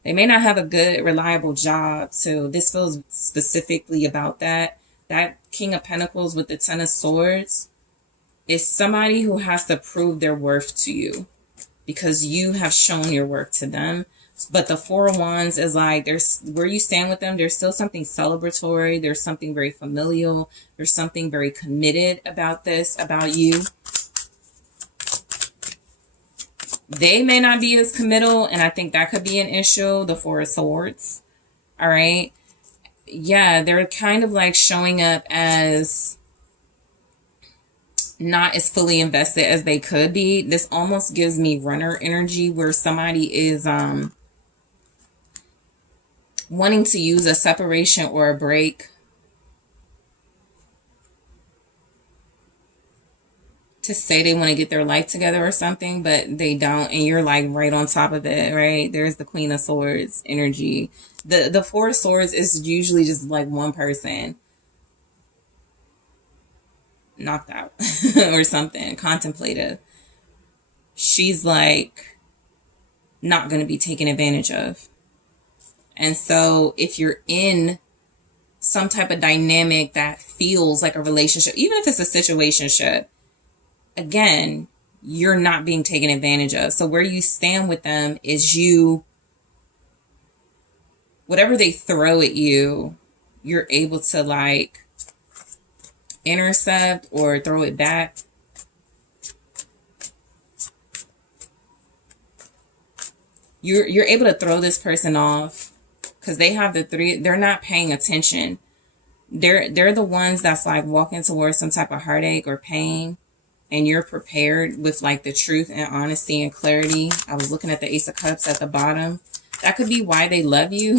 not have a good, reliable job. So this feels specifically about that. That King of Pentacles with the Ten of Swords is somebody who has to prove their worth to you because you have shown your worth to them. But the 4 of Wands is like, there's where you stand with them. There's still something celebratory. There's something very familial. There's something very committed about this, about you. They may not be as committal, and I think that could be an issue. The 4 of Swords. All right. Yeah, they're kind of like showing up as not as fully invested as they could be. This almost gives me runner energy where somebody is wanting to use a separation or a break to say they want to get their life together or something, but they don't, and you're like right on top of it, right? There's the Queen of Swords energy. The 4 of Swords is usually just like one person knocked out or something, contemplative. She's like not going to be taken advantage of. And so if you're in some type of dynamic that feels like a relationship, even if it's a situationship, again, you're not being taken advantage of. So where you stand with them is you, whatever they throw at you, you're able to like intercept or throw it back. You're able to throw this person off because they have the 3, they're not paying attention. They're the ones that's like walking towards some type of heartache or pain, and you're prepared with like the truth and honesty and clarity. I was looking at the Ace of Cups at the bottom. That could be why they love you.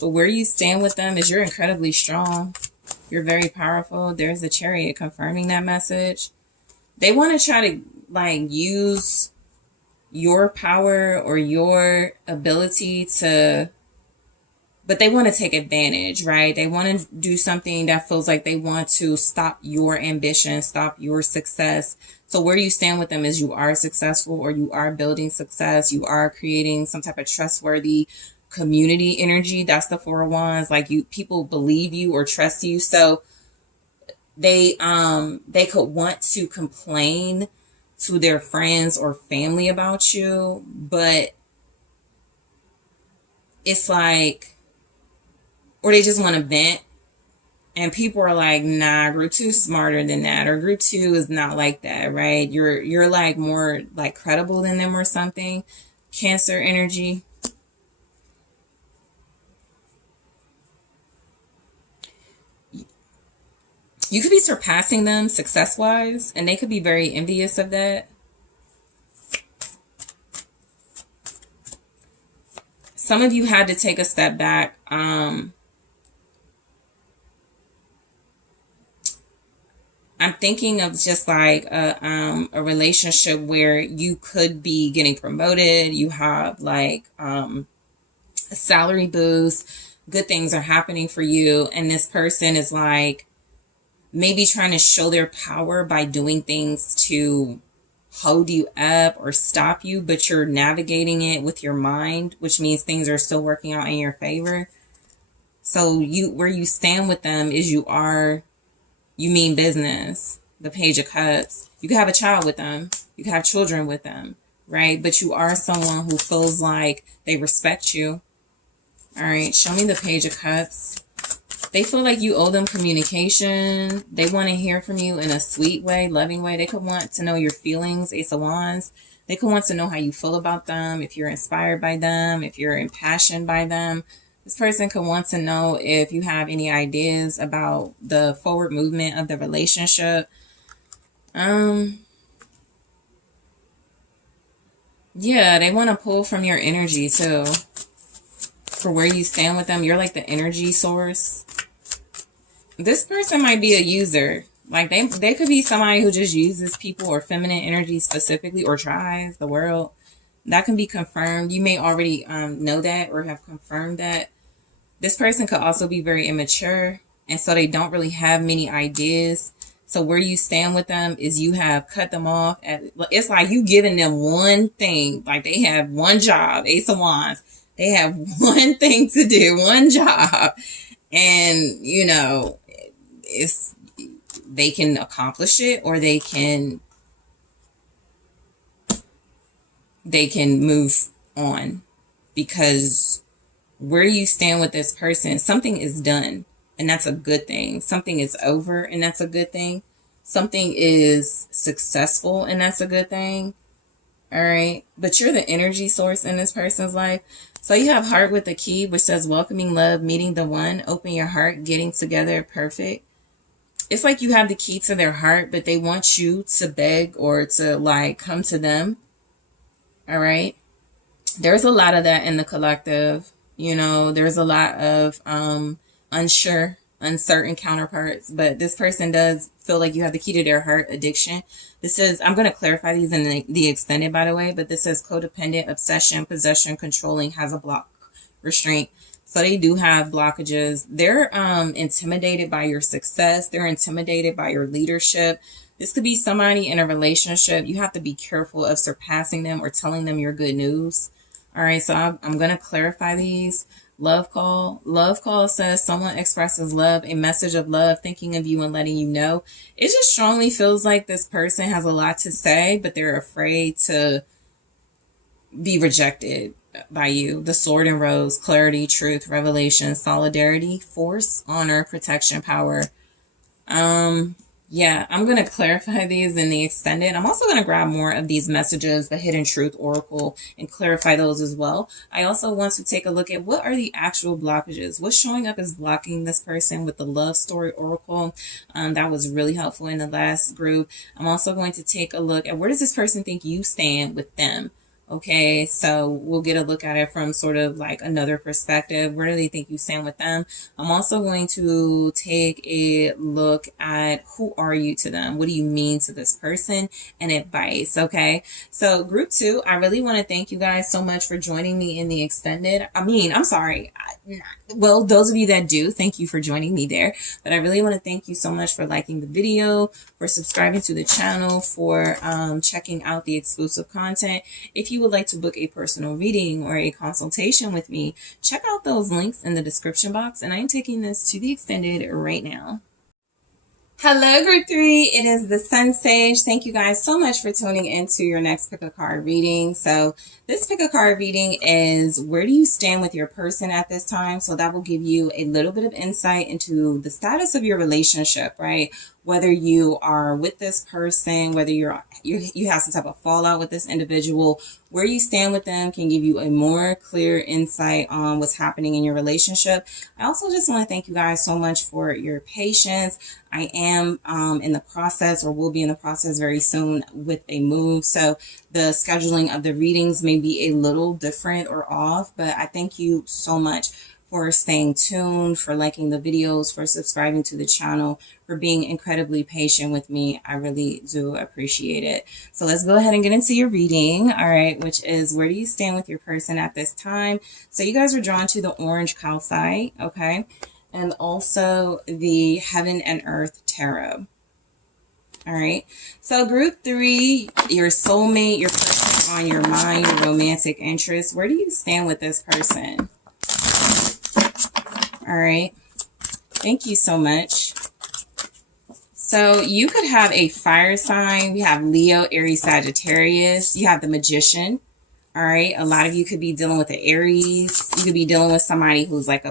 But where you stand with them is you're incredibly strong. You're very powerful. There's the Chariot confirming that message. They want to try to like use your power or your ability to, but they want to take advantage, right? They want to do something that feels like they want to stop your ambition, stop your success. So where you stand with them is you are successful, or you are building success. You are creating some type of trustworthy community energy. That's the Four of Wands. Like people believe you or trust you. So they could want to complain to their friends or family about you, but it's like, or they just want to vent, and people are like, nah, group 2 is smarter than that, or group 2 is not like that, right? You're like more like credible than them or something. Cancer energy. You could be surpassing them success-wise, and they could be very envious of that. Some of you had to take a step back. I'm thinking of just like a relationship where you could be getting promoted. You have like a salary boost. Good things are happening for you. And this person is like maybe trying to show their power by doing things to hold you up or stop you, but you're navigating it with your mind, which means things are still working out in your favor. So where you stand with them is you mean business. The Page of Cups. You can have a child with them. You can have children with them, right? But you are someone who feels like they respect you. All right, show me the Page of Cups. They feel like you owe them communication. They want to hear from you in a sweet way, loving way. They could want to know your feelings, Ace of Wands. They could want to know how you feel about them, if you're inspired by them, if you're impassioned by them. This person could want to know if you have any ideas about the forward movement of the relationship. Yeah, they want to pull from your energy too. For where you stand with them, you're like the energy source. This person might be a user. Like they could be somebody who just uses people or feminine energy specifically, or tries the world. That can be confirmed. You may already know that or have confirmed that. This person could also be very immature, and so they don't really have many ideas. So where you stand with them is you have cut them off. It's like you giving them one thing. Like they have one job, Ace of Wands. They have one thing to do, one job. And, you know, they can accomplish it, or they can move on, because where you stand with this person, something is done, and that's a good thing. Something is over, and that's a good thing. Something is successful, and that's a good thing. All right. But you're the energy source in this person's life. So you have heart with the key, which says welcoming love, meeting the one, open your heart, getting together, perfect. It's like you have the key to their heart, but they want you to beg or to like come to them. All right. There's a lot of that in the collective. You know, there's a lot of uncertain counterparts, but this person does feel like you have the key to their heart. Addiction. This is, I'm going to clarify these in the extended, by the way, but this says codependent, obsession, possession, controlling, has a block, restraint. So they do have blockages. They're intimidated by your success. They're intimidated by your leadership. This could be somebody in a relationship. You have to be careful of surpassing them or telling them your good news. All right, so I'm going to clarify these. Love call. Love call says someone expresses love, a message of love, thinking of you and letting you know. It just strongly feels like this person has a lot to say, but they're afraid to be rejected by you. The Sword and Rose, clarity, truth, revelation, solidarity, force, honor, protection, power. Yeah, I'm going to clarify these in the extended. I'm also going to grab more of these messages, the Hidden Truth Oracle, and clarify those as well. I also want to take a look at what are the actual blockages. What's showing up as blocking this person with the Love Story Oracle. That was really helpful in the last group. I'm also going to take a look at where does this person think you stand with them? Okay, so we'll get a look at it from sort of like another perspective. Where do they think you stand with them? I'm also going to take a look at who are you to them? What do you mean to this person? And advice, okay? So group 2, I really want to thank you guys so much for joining me in the extended. I'm sorry. Well, those of you that do, thank you for joining me there. But I really want to thank you so much for liking the video, for subscribing to the channel, for checking out the exclusive content. If you would like to book a personal reading or a consultation with me, check out those links in the description box, and I'm taking this to the extended right now. Hello, Group 3. It is the SunSage. Thank you guys so much for tuning into your next pick a card reading. So this pick a card reading is where do you stand with your person at this time? So that will give you a little bit of insight into the status of your relationship, right? Whether you are with this person, whether you have some type of fallout with this individual, where you stand with them can give you a more clear insight on what's happening in your relationship. I also just want to thank you guys so much for your patience. I am in the process, or will be in the process very soon, with a move. So the scheduling of the readings may be a little different or off, but I thank you so much for staying tuned, for liking the videos, for subscribing to the channel, for being incredibly patient with me. I really do appreciate it. So let's go ahead and get into your reading. All right, which is where do you stand with your person at this time? So you guys were drawn to the orange calcite, okay? And also the Heaven and Earth Tarot. All right. So Group 3, your soulmate, your person on your mind, your romantic interest. Where do you stand with this person? All right. Thank you so much. So you could have a fire sign. We have Leo, Aries, Sagittarius. You have the Magician. All right. A lot of you could be dealing with the Aries. You could be dealing with somebody who's like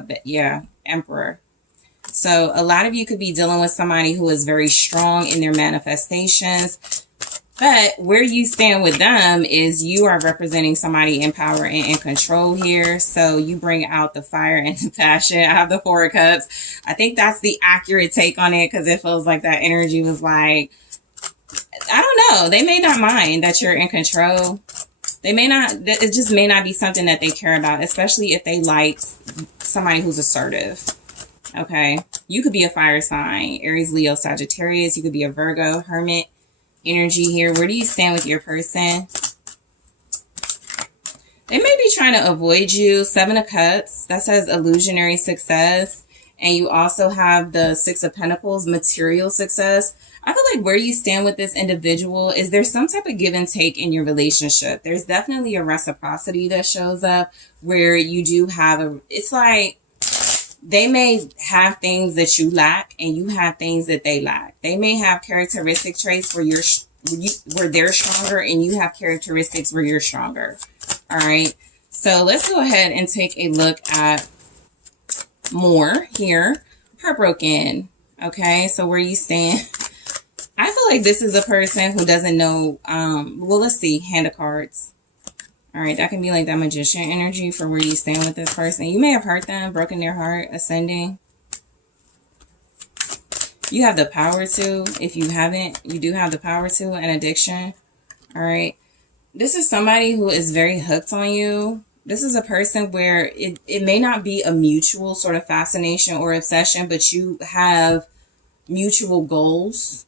Emperor. So a lot of you could be dealing with somebody who is very strong in their manifestations. But where you stand with them is you are representing somebody in power and in control here. So you bring out the fire and the passion. I have the Four of Cups. I think that's the accurate take on it, because it feels like that energy was like, I don't know. They may not mind that you're in control. They may not, it just may not be something that they care about, especially if they like somebody who's assertive. Okay. You could be a fire sign, Aries, Leo, Sagittarius. You could be a Virgo, Hermit energy here. Where do you stand with your person? They may be trying to avoid you. Seven of Cups. That says illusionary success. And you also have the Six of Pentacles, material success. I feel like where you stand with this individual is there's some type of give and take in your relationship. There's definitely a reciprocity that shows up where you do have it's like they may have things that you lack and you have things that they lack. They may have characteristic traits where where they're stronger and you have characteristics where you're stronger. All right. So let's go ahead and take a look at more here. Heartbroken. Okay. So where you stand. I feel like this is a person who doesn't know. Well, let's see. Hand of Cards. All right, that can be like that Magician energy for where you stand with this person. You may have hurt them, broken their heart, ascending. You have the power to. If you haven't, you do have the power to. An addiction. All right. This is somebody who is very hooked on you. This is a person where it may not be a mutual sort of fascination or obsession, but you have mutual goals.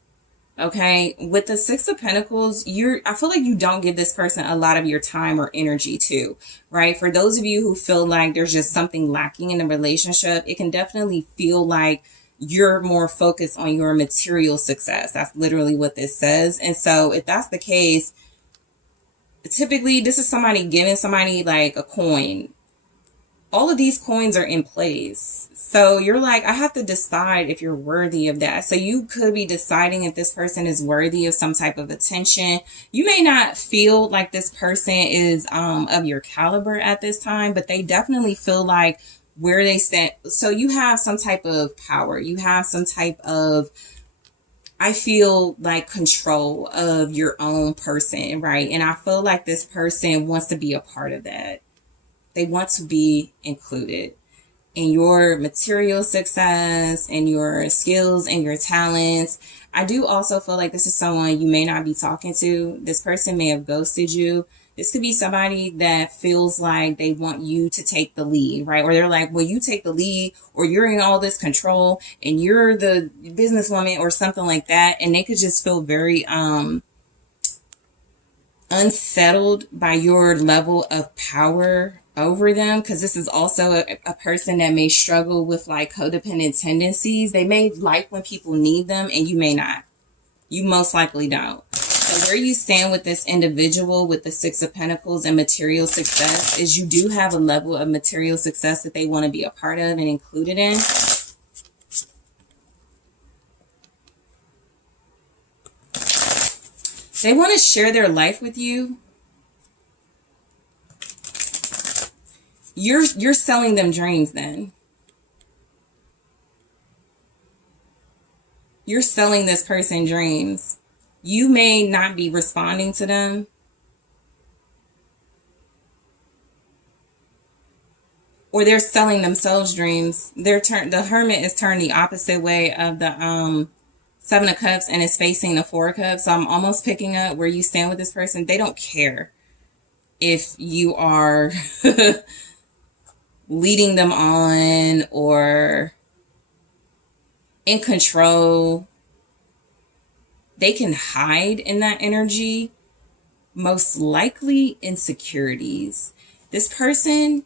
Okay, with the Six of Pentacles, I feel like you don't give this person a lot of your time or energy to, right? For those of you who feel like there's just something lacking in the relationship, it can definitely feel like you're more focused on your material success. That's literally what this says. And so if that's the case, typically this is somebody giving somebody like a coin. All of these coins are in place. So you're like, I have to decide if you're worthy of that. So you could be deciding if this person is worthy of some type of attention. You may not feel like this person is of your caliber at this time, but they definitely feel like where they stand. So you have some type of power. You have some type of, I feel like, control of your own person, right? And I feel like this person wants to be a part of that. They want to be included in your material success and your skills and your talents. I do also feel like this is someone you may not be talking to. This person may have ghosted you. This could be somebody that feels like they want you to take the lead, right? Or they're like, well, you take the lead, or you're in all this control and you're the businesswoman or something like that. And they could just feel very unsettled by your level of power over them, because this is also a person that may struggle with like codependent tendencies. They may like when people need them and you may not. You most likely don't. So So where you stand with this individual with the Six of Pentacles and material success is you do have a level of material success that they want to be a part of and included in. They want to share their life with you. You're selling them dreams then. You're selling this person dreams. You may not be responding to them. Or they're selling themselves dreams. The Hermit is turned the opposite way of the Seven of Cups and is facing the Four of Cups. So I'm almost picking up where you stand with this person. They don't care if you are leading them on or in control. They can hide in that energy, most likely insecurities. This person,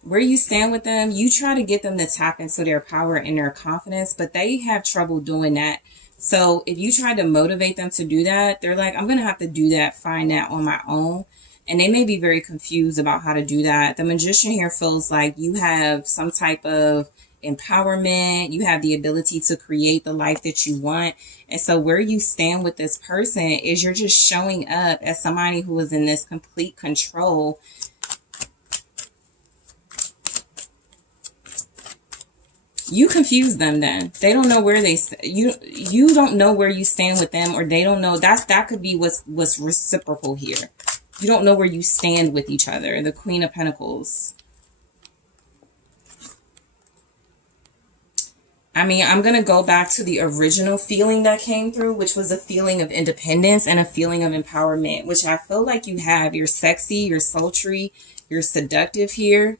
where you stand with them, you try to get them to tap into their power and their confidence, but they have trouble doing that. So if you try to motivate them to do that, they're like, I'm going to have to do that, find that on my own. And they may be very confused about how to do that. The Magician here feels like you have some type of empowerment. You have the ability to create the life that you want. And so where you stand with this person is you're just showing up as somebody who is in this complete control. You confuse them then. They don't know where you don't know where you stand with them, or they don't know. That could be what's reciprocal here. You don't know where you stand with each other. The Queen of Pentacles. I mean, I'm going to go back to the original feeling that came through, which was a feeling of independence and a feeling of empowerment, which I feel like you have. You're sexy, you're sultry, you're seductive here.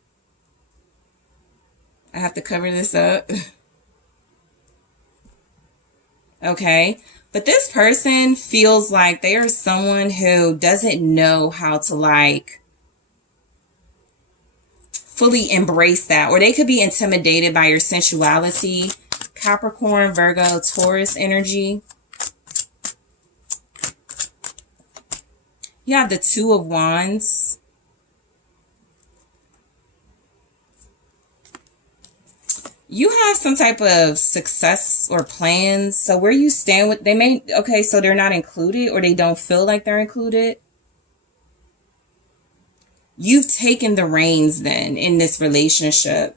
I have to cover this up. Okay. But this person feels like they are someone who doesn't know how to like fully embrace that, or they could be intimidated by your sensuality. Capricorn, Virgo, Taurus energy. You have the Two of Wands. You have some type of success or plans. So where you stand with, okay, so they're not included, or they don't feel like they're included. You've taken the reins then in this relationship.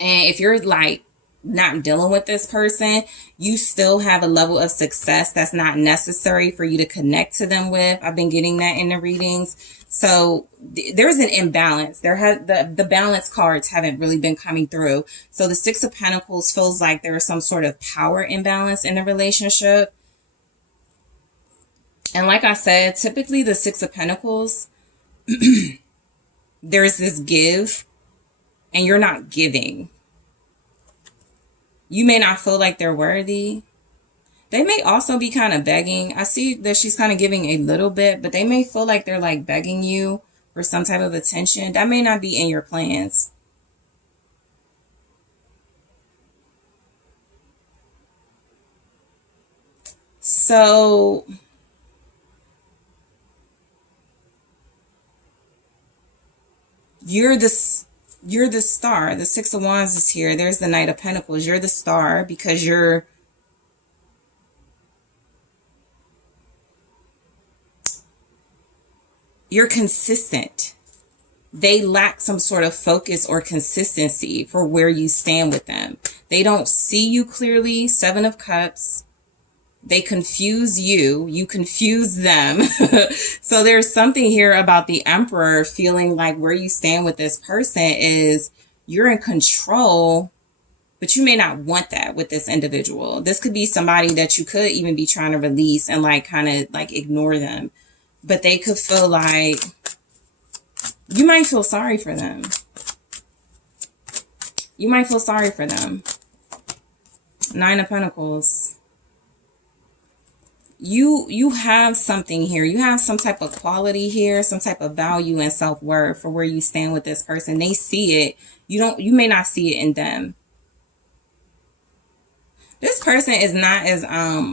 And if you're like not dealing with this person, you still have a level of success that's not necessary for you to connect to them with. I've been getting that in the readings. So there's an imbalance. The balance cards haven't really been coming through. So the Six of Pentacles feels like there is some sort of power imbalance in the relationship. And like I said, typically the Six of Pentacles, there's this give and you're not giving. You may not feel like they're worthy. They may also be kind of begging. I see that she's kind of giving a little bit, but they may feel like they're like begging you for some type of attention. That may not be in your plans. So you're the star. The Six of Wands is here. There's the Knight of Pentacles. You're the star because you're consistent. They lack some sort of focus or consistency for where you stand with them. They don't see you clearly. Seven of Cups. They confuse you. You confuse them. So there's something here about the Emperor feeling like where you stand with this person is you're in control, but you may not want that with this individual. This could be somebody that you could even be trying to release and like kind of like ignore them. But they could feel like you might feel sorry for them. You might feel sorry for them. Nine of Pentacles. You have something here. You have some type of quality here, some type of value and self-worth for where you stand with this person. They see it. You may not see it in them. This person is not as,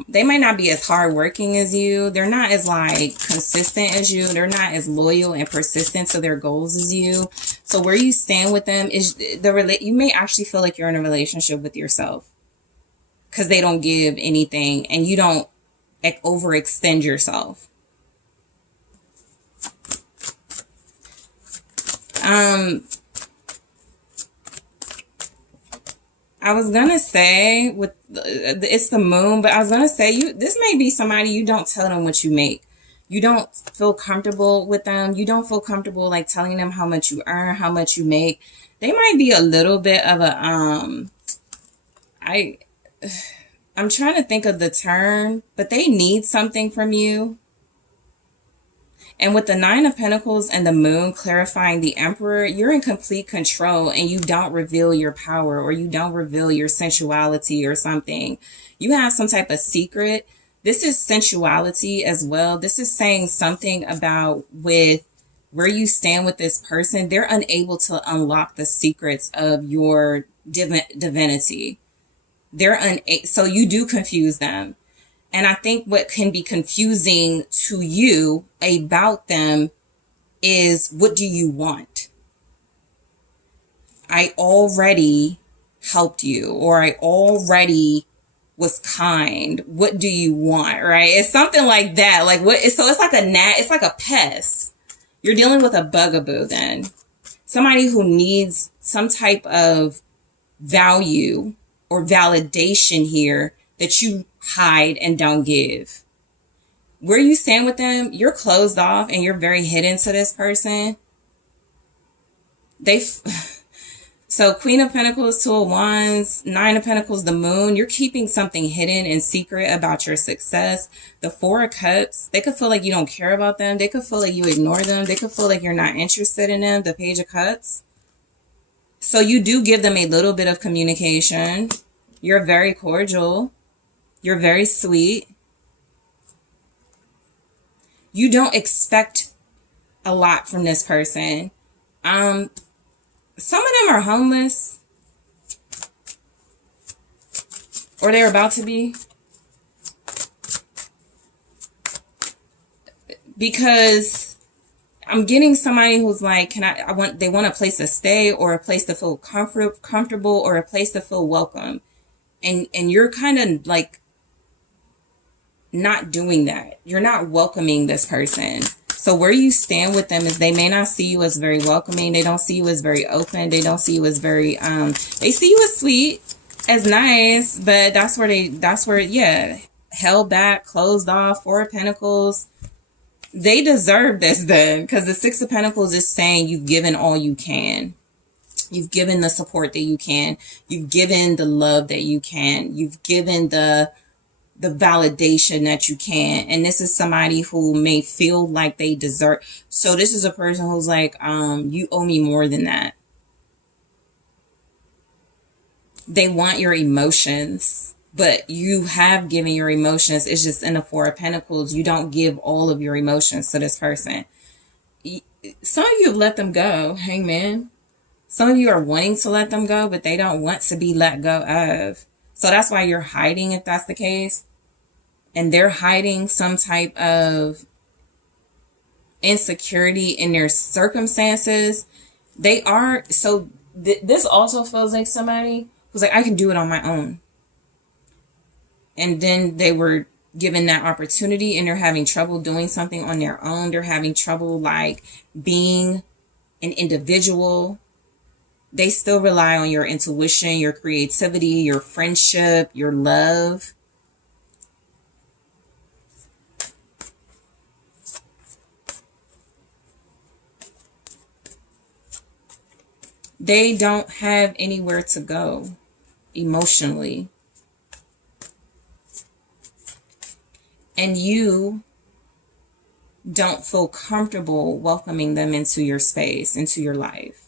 they might not be as hardworking as you. They're not as like consistent as you. They're not as loyal and persistent to their goals as you. So where you stand with them is you may actually feel like you're in a relationship with yourself because they don't give anything and you don't overextend yourself. I was gonna say with it's the moon, but I was gonna say this may be somebody you don't tell them what you make. You don't feel comfortable with them. You don't feel comfortable like telling them how much you earn, how much you make. They might be a little bit of a I'm trying to think of the term, but they need something from you. And with the Nine of Pentacles and the Moon clarifying the Emperor, you're in complete control and you don't reveal your power or you don't reveal your sensuality or something. You have some type of secret. This is sensuality as well. This is saying something about with where you stand with this person. They're unable to unlock the secrets of your divinity. So you do confuse them. And I think what can be confusing to you about them is, what do you want? I already helped you, or I already was kind. What do you want? Right? It's something like that. Like what? So it's like a gnat. It's like a pest. You're dealing with a bugaboo then. Somebody who needs some type of value or validation here that you hide and don't give. Where you stand with them, you're closed off and you're very hidden to this person. So Queen of Pentacles, Two of Wands, Nine of Pentacles, the Moon, you're keeping something hidden and secret about your success. The Four of Cups, they could feel like you don't care about them. They could feel like you ignore them. They could feel like you're not interested in them. The Page of Cups. So you do give them a little bit of communication. You're very cordial. You're very sweet. You don't expect a lot from this person. Some of them are homeless. Or they're about to be. Because I'm getting somebody who's like, they want a place to stay or a place to feel comfortable or a place to feel welcome. And you're kind of like not doing that. You're not welcoming this person. So where you stand with them is they may not see you as very welcoming. They don't see you as very open. They don't see you as very, they see you as sweet, as nice, but that's where, yeah, held back, closed off, Four of Pentacles. They deserve this then, because the Six of Pentacles is saying you've given all you can. You've given the support that you can. You've given the love that you can. You've given the validation that you can. And this is somebody who may feel like they deserve. So this is a person who's like, you owe me more than that. They want your emotions, but you have given your emotions. It's just in the Four of Pentacles. You don't give all of your emotions to this person. Some of you have let them go, Hangman. Some of you are wanting to let them go, but they don't want to be let go of. So that's why you're hiding if that's the case. And they're hiding some type of insecurity in their circumstances. They are. So this also feels like somebody who's like, I can do it on my own. And then they were given that opportunity and they're having trouble doing something on their own. They're having trouble like being an individual. They still rely on your intuition, your creativity, your friendship, your love. They don't have anywhere to go emotionally. And you don't feel comfortable welcoming them into your space, into your life.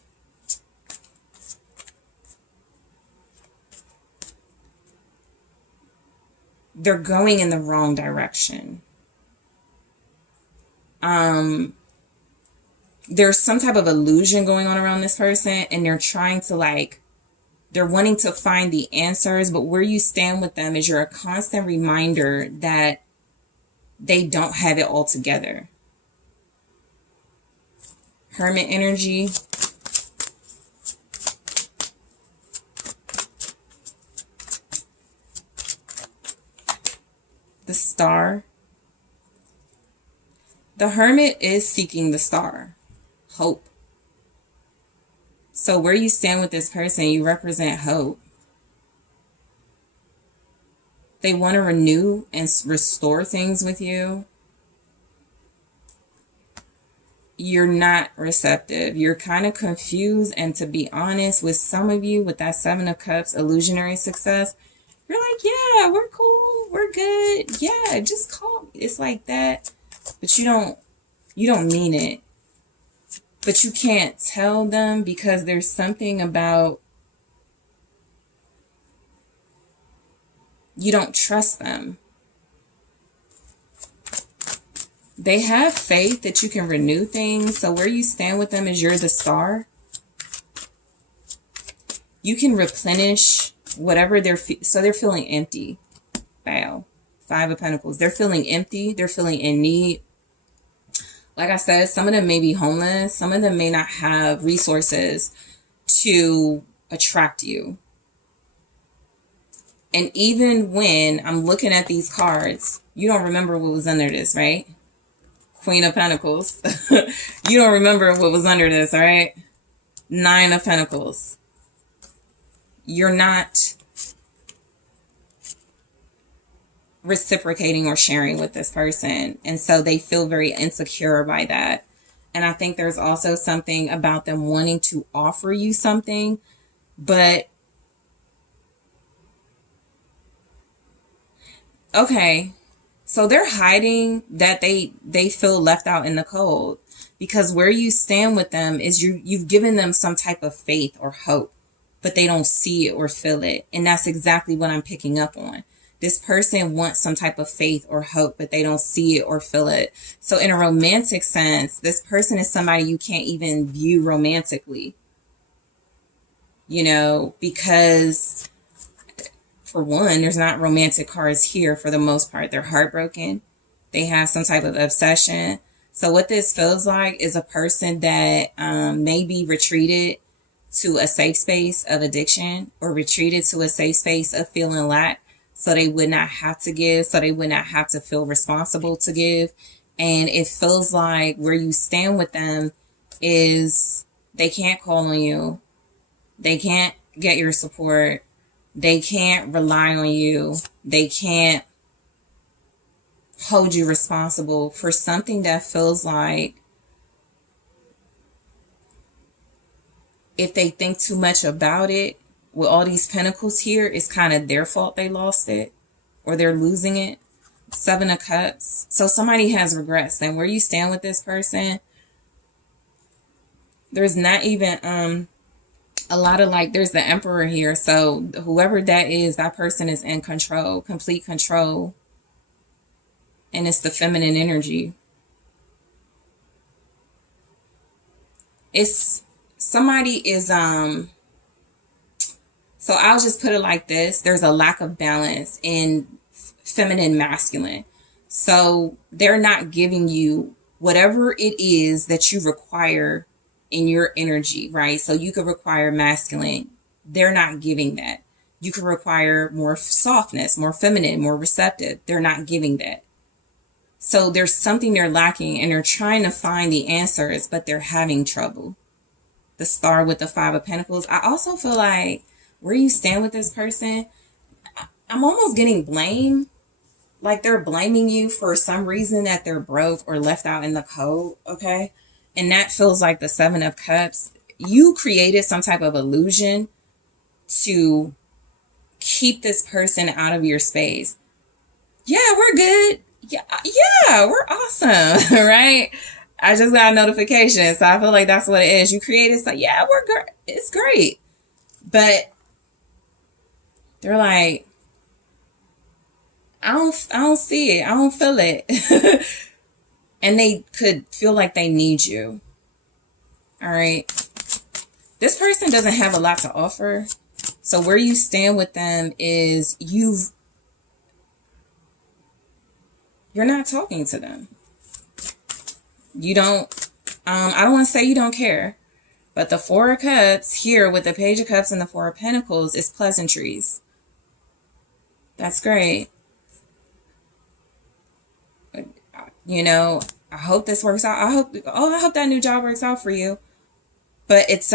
They're going in the wrong direction. There's some type of illusion going on around this person, and they're trying to like They're wanting to find the answers, but where you stand with them is you're a constant reminder that they don't have it all together. Hermit energy. The Star. The Hermit is seeking the star. Hope. So where you stand with this person, you represent hope. They want to renew and restore things with you. You're not receptive. You're kind of confused. And to be honest, with some of you, with that Seven of Cups, illusionary success, you're like, yeah, we're cool. We're good. Yeah, just call me. It's like that. But you don't mean it. But you can't tell them because there's something about you don't trust them. They have faith that you can renew things. So where you stand with them is you're the star. You can replenish whatever so they're feeling empty. Wow. Five of Pentacles. They're feeling empty. They're feeling in need. Like I said, some of them may be homeless. Some of them may not have resources to attract you. And even when I'm looking at these cards, you don't remember what was under this, right? Queen of Pentacles. You don't remember what was under this, all right? Nine of Pentacles. You're not reciprocating or sharing with this person. And so they feel very insecure by that. And I think there's also something about them wanting to offer you something, but okay. So they're hiding that they feel left out in the cold, because where you stand with them is you've given them some type of faith or hope, but they don't see it or feel it. And that's exactly what I'm picking up on. This person wants some type of faith or hope, but they don't see it or feel it. So in a romantic sense, this person is somebody you can't even view romantically, you know, because for one, there's not romantic cards here for the most part. They're heartbroken. They have some type of obsession. So what this feels like is a person that may be retreated to a safe space of addiction, or retreated to a safe space of feeling lack, so they would not have to give, so they would not have to feel responsible to give. And it feels like where you stand with them is they can't call on you. They can't get your support. They can't rely on you. They can't hold you responsible for something that feels like if they think too much about it, with all these pentacles here, it's kind of their fault they lost it, or they're losing it. Seven of Cups. So somebody has regrets. And where you stand with this person, there's not even a lot of like, there's the Emperor here. So whoever that is, that person is in control, complete control. And it's the feminine energy. It's somebody is so I'll just put it like this. There's a lack of balance in feminine, masculine. So they're not giving you whatever it is that you require in your energy, right? So you could require masculine. They're not giving that. You could require more softness, more feminine, more receptive. They're not giving that. So there's something they're lacking, and they're trying to find the answers, but they're having trouble. The Star with the Five of Pentacles. I also feel like where you stand with this person, I'm almost getting blame. Like they're blaming you for some reason that they're broke or left out in the cold, okay? And that feels like the Seven of Cups. You created some type of illusion to keep this person out of your space. Yeah, we're good. Yeah, we're awesome, right? I just got a notification, so I feel like that's what it is. You created something. Yeah, we're great. It's great. But they're like, I don't see it. I don't feel it. And they could feel like they need you. All right. This person doesn't have a lot to offer. So where you stand with them is you're not talking to them. You don't, I don't want to say you don't care, but the Four of Cups here with the Page of Cups and the Four of Pentacles is pleasantries. That's great. You know, I hope this works out. I hope that new job works out for you. But it's,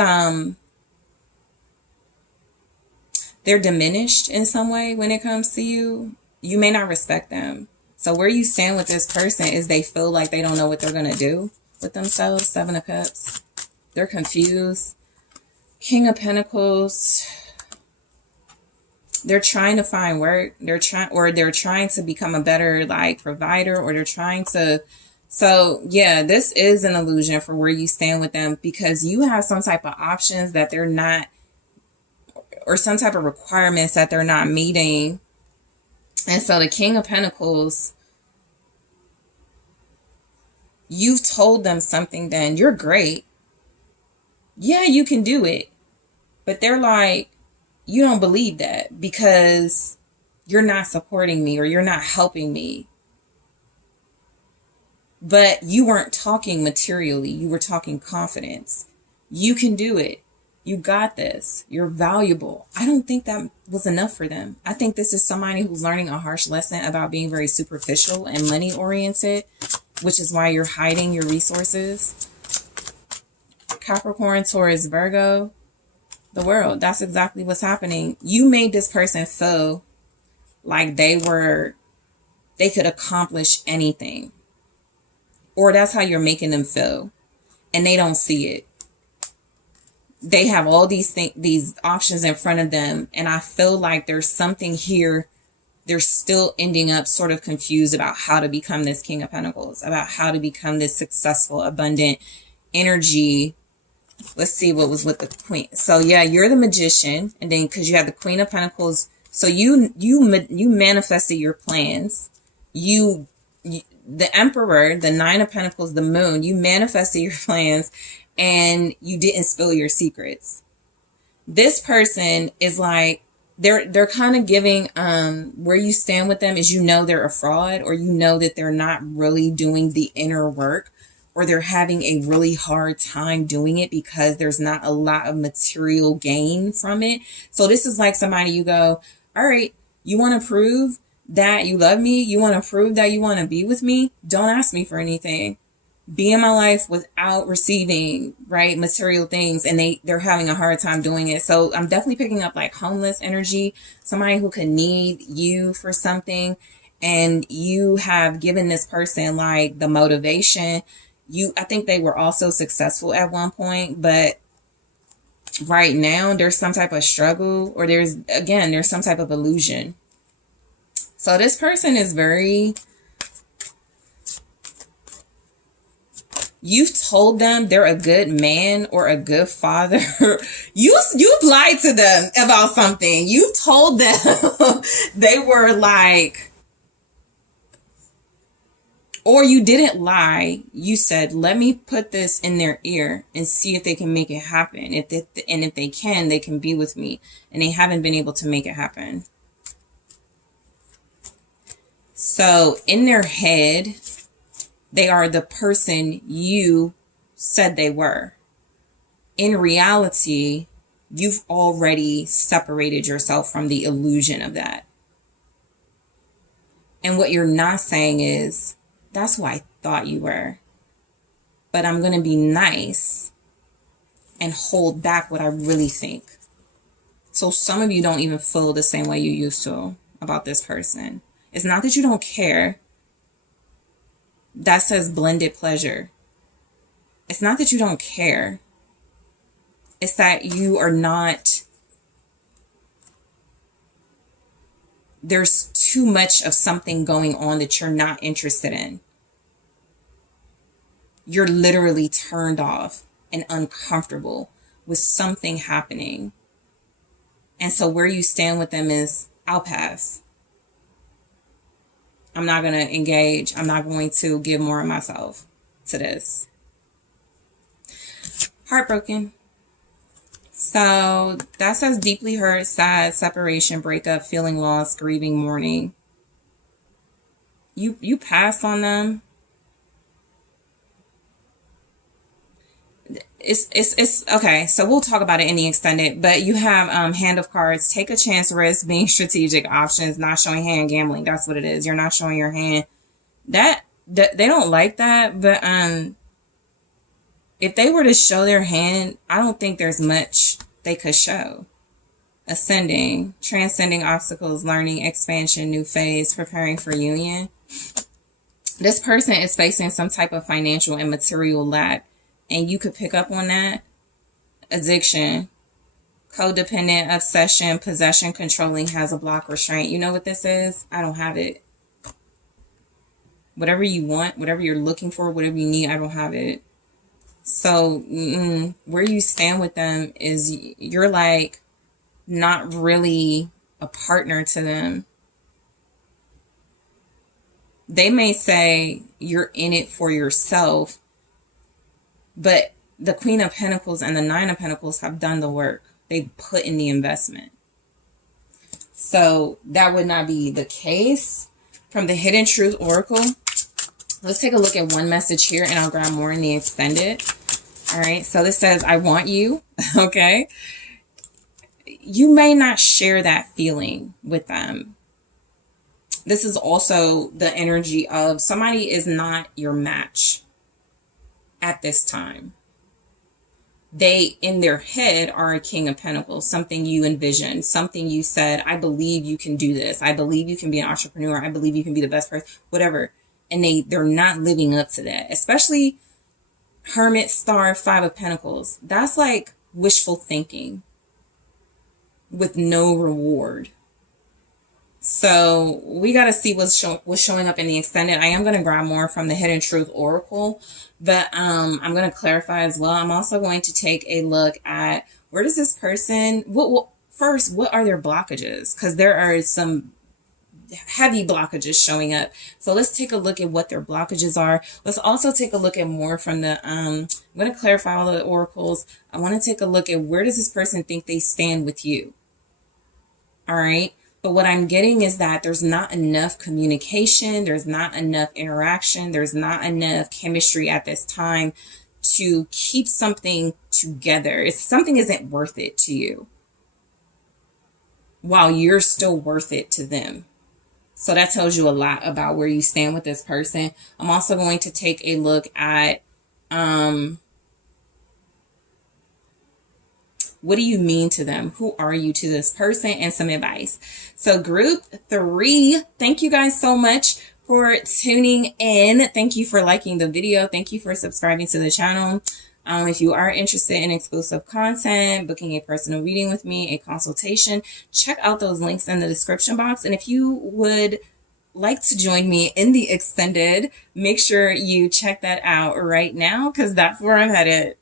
they're diminished in some way when it comes to you. You may not respect them. So where you stand with this person is they feel like they don't know what they're going to do with themselves. Seven of Cups. They're confused. King of Pentacles. They're trying to find work. They're trying to become a better like provider, or they're trying to. So yeah, this is an illusion for where you stand with them, because you have some type of options that they're not, or some type of requirements that they're not meeting. And so the King of Pentacles, you've told them something, then you're great. Yeah, you can do it. But they're like, you don't believe that because you're not supporting me or you're not helping me. But you weren't talking materially. You were talking confidence. You can do it. You got this. You're valuable. I don't think that was enough for them. I think this is somebody who's learning a harsh lesson about being very superficial and money oriented, which is why you're hiding your resources. Capricorn, Taurus, Virgo, the world. That's exactly what's happening. You made this person feel like they could accomplish anything. Or that's how you're making them feel. And they don't see it. They have all these options in front of them. And I feel like there's something here. They're still ending up sort of confused about how to become this King of Pentacles, about how to become this successful, abundant energy. Let's see what was with the Queen. So yeah, you're the Magician. And then because you have the Queen of Pentacles. So you manifested your plans. The Emperor, the Nine of Pentacles, the Moon, you manifested your plans and you didn't spill your secrets. This person is like, they're kind of giving, where you stand with them is, you know, they're a fraud, or you know that they're not really doing the inner work, or they're having a really hard time doing it because there's not a lot of material gain from it. So this is like somebody you go, all right, you want to prove that you love me? You want to prove that you want to be with me? Don't ask me for anything. Be in my life without receiving, right, material things. And they're having a hard time doing it. So I'm definitely picking up like homeless energy, somebody who could need you for something. And you have given this person like the motivation. I think they were also successful at one point, but right now there's some type of struggle, or there's some type of illusion. So this person is you've told them they're a good man or a good father. You've lied to them about something. You told them they were like, or you didn't lie. You said, let me put this in their ear and see if they can make it happen. If they can, they can be with me. And they haven't been able to make it happen. So in their head, they are the person you said they were. In reality, you've already separated yourself from the illusion of that. And what you're not saying is, that's who I thought you were. But I'm going to be nice and hold back what I really think. So some of you don't even feel the same way you used to about this person. It's not that you don't care. That says blended pleasure. It's not that you don't care. It's that you are not. There's too much of something going on that you're not interested in. You're literally turned off and uncomfortable with something happening. And so where you stand with them is, I'll pass. I'm not going to engage. I'm not going to give more of myself to this. Heartbroken. So that says deeply hurt, sad, separation, breakup, feeling lost, grieving, mourning. You passed on them. It's okay. So we'll talk about it in the extended, but you have hand of cards, take a chance, risk, being strategic, options, not showing hand, gambling. That's what it is. You're not showing your hand. That they don't like that, but if they were to show their hand, I don't think there's much they could show. Ascending, transcending obstacles, learning, expansion, new phase, preparing for union. This person is facing some type of financial and material lack, and you could pick up on that. Addiction, codependent, obsession, possession, controlling, has a block, restraint. You know what this is? I don't have it. Whatever you want, whatever you're looking for, whatever you need, I don't have it. So where you stand with them is you're like not really a partner to them. They may say you're in it for yourself, but the Queen of Pentacles and the Nine of Pentacles have done the work. They put in the investment. So that would not be the case. From the Hidden Truth Oracle, let's take a look at one message here, and I'll grab more in the extended. All right, so this says, I want you, okay? You may not share that feeling with them. This is also the energy of somebody is not your match at this time. They, in their head, are a King of Pentacles, something you envisioned, something you said, I believe you can do this. I believe you can be an entrepreneur. I believe you can be the best person, whatever. And they're not living up to that, especially Hermit, Star, Five of Pentacles. That's like wishful thinking with no reward. So we got to see what's showing up in the extended. I am going to grab more from the Hidden Truth Oracle, but I'm going to clarify as well. I'm also going to take a look at where does this person, first, what are their blockages? Because there are some heavy blockages showing up. So let's take a look at what their blockages are. Let's also take a look at more from the, I'm going to clarify all the oracles. I want to take a look at where does this person think they stand with you? All right. But what I'm getting is that there's not enough communication. There's not enough interaction. There's not enough chemistry at this time to keep something together. Something isn't worth it to you while you're still worth it to them. So that tells you a lot about where you stand with this person. I'm also going to take a look at what do you mean to them? Who are you to this person? And some advice. So group 3, thank you guys so much for tuning in. Thank you for liking the video. Thank you for subscribing to the channel. If you are interested in exclusive content, booking a personal reading with me, a consultation, check out those links in the description box. And if you would like to join me in the extended, make sure you check that out right now, because that's where I'm headed.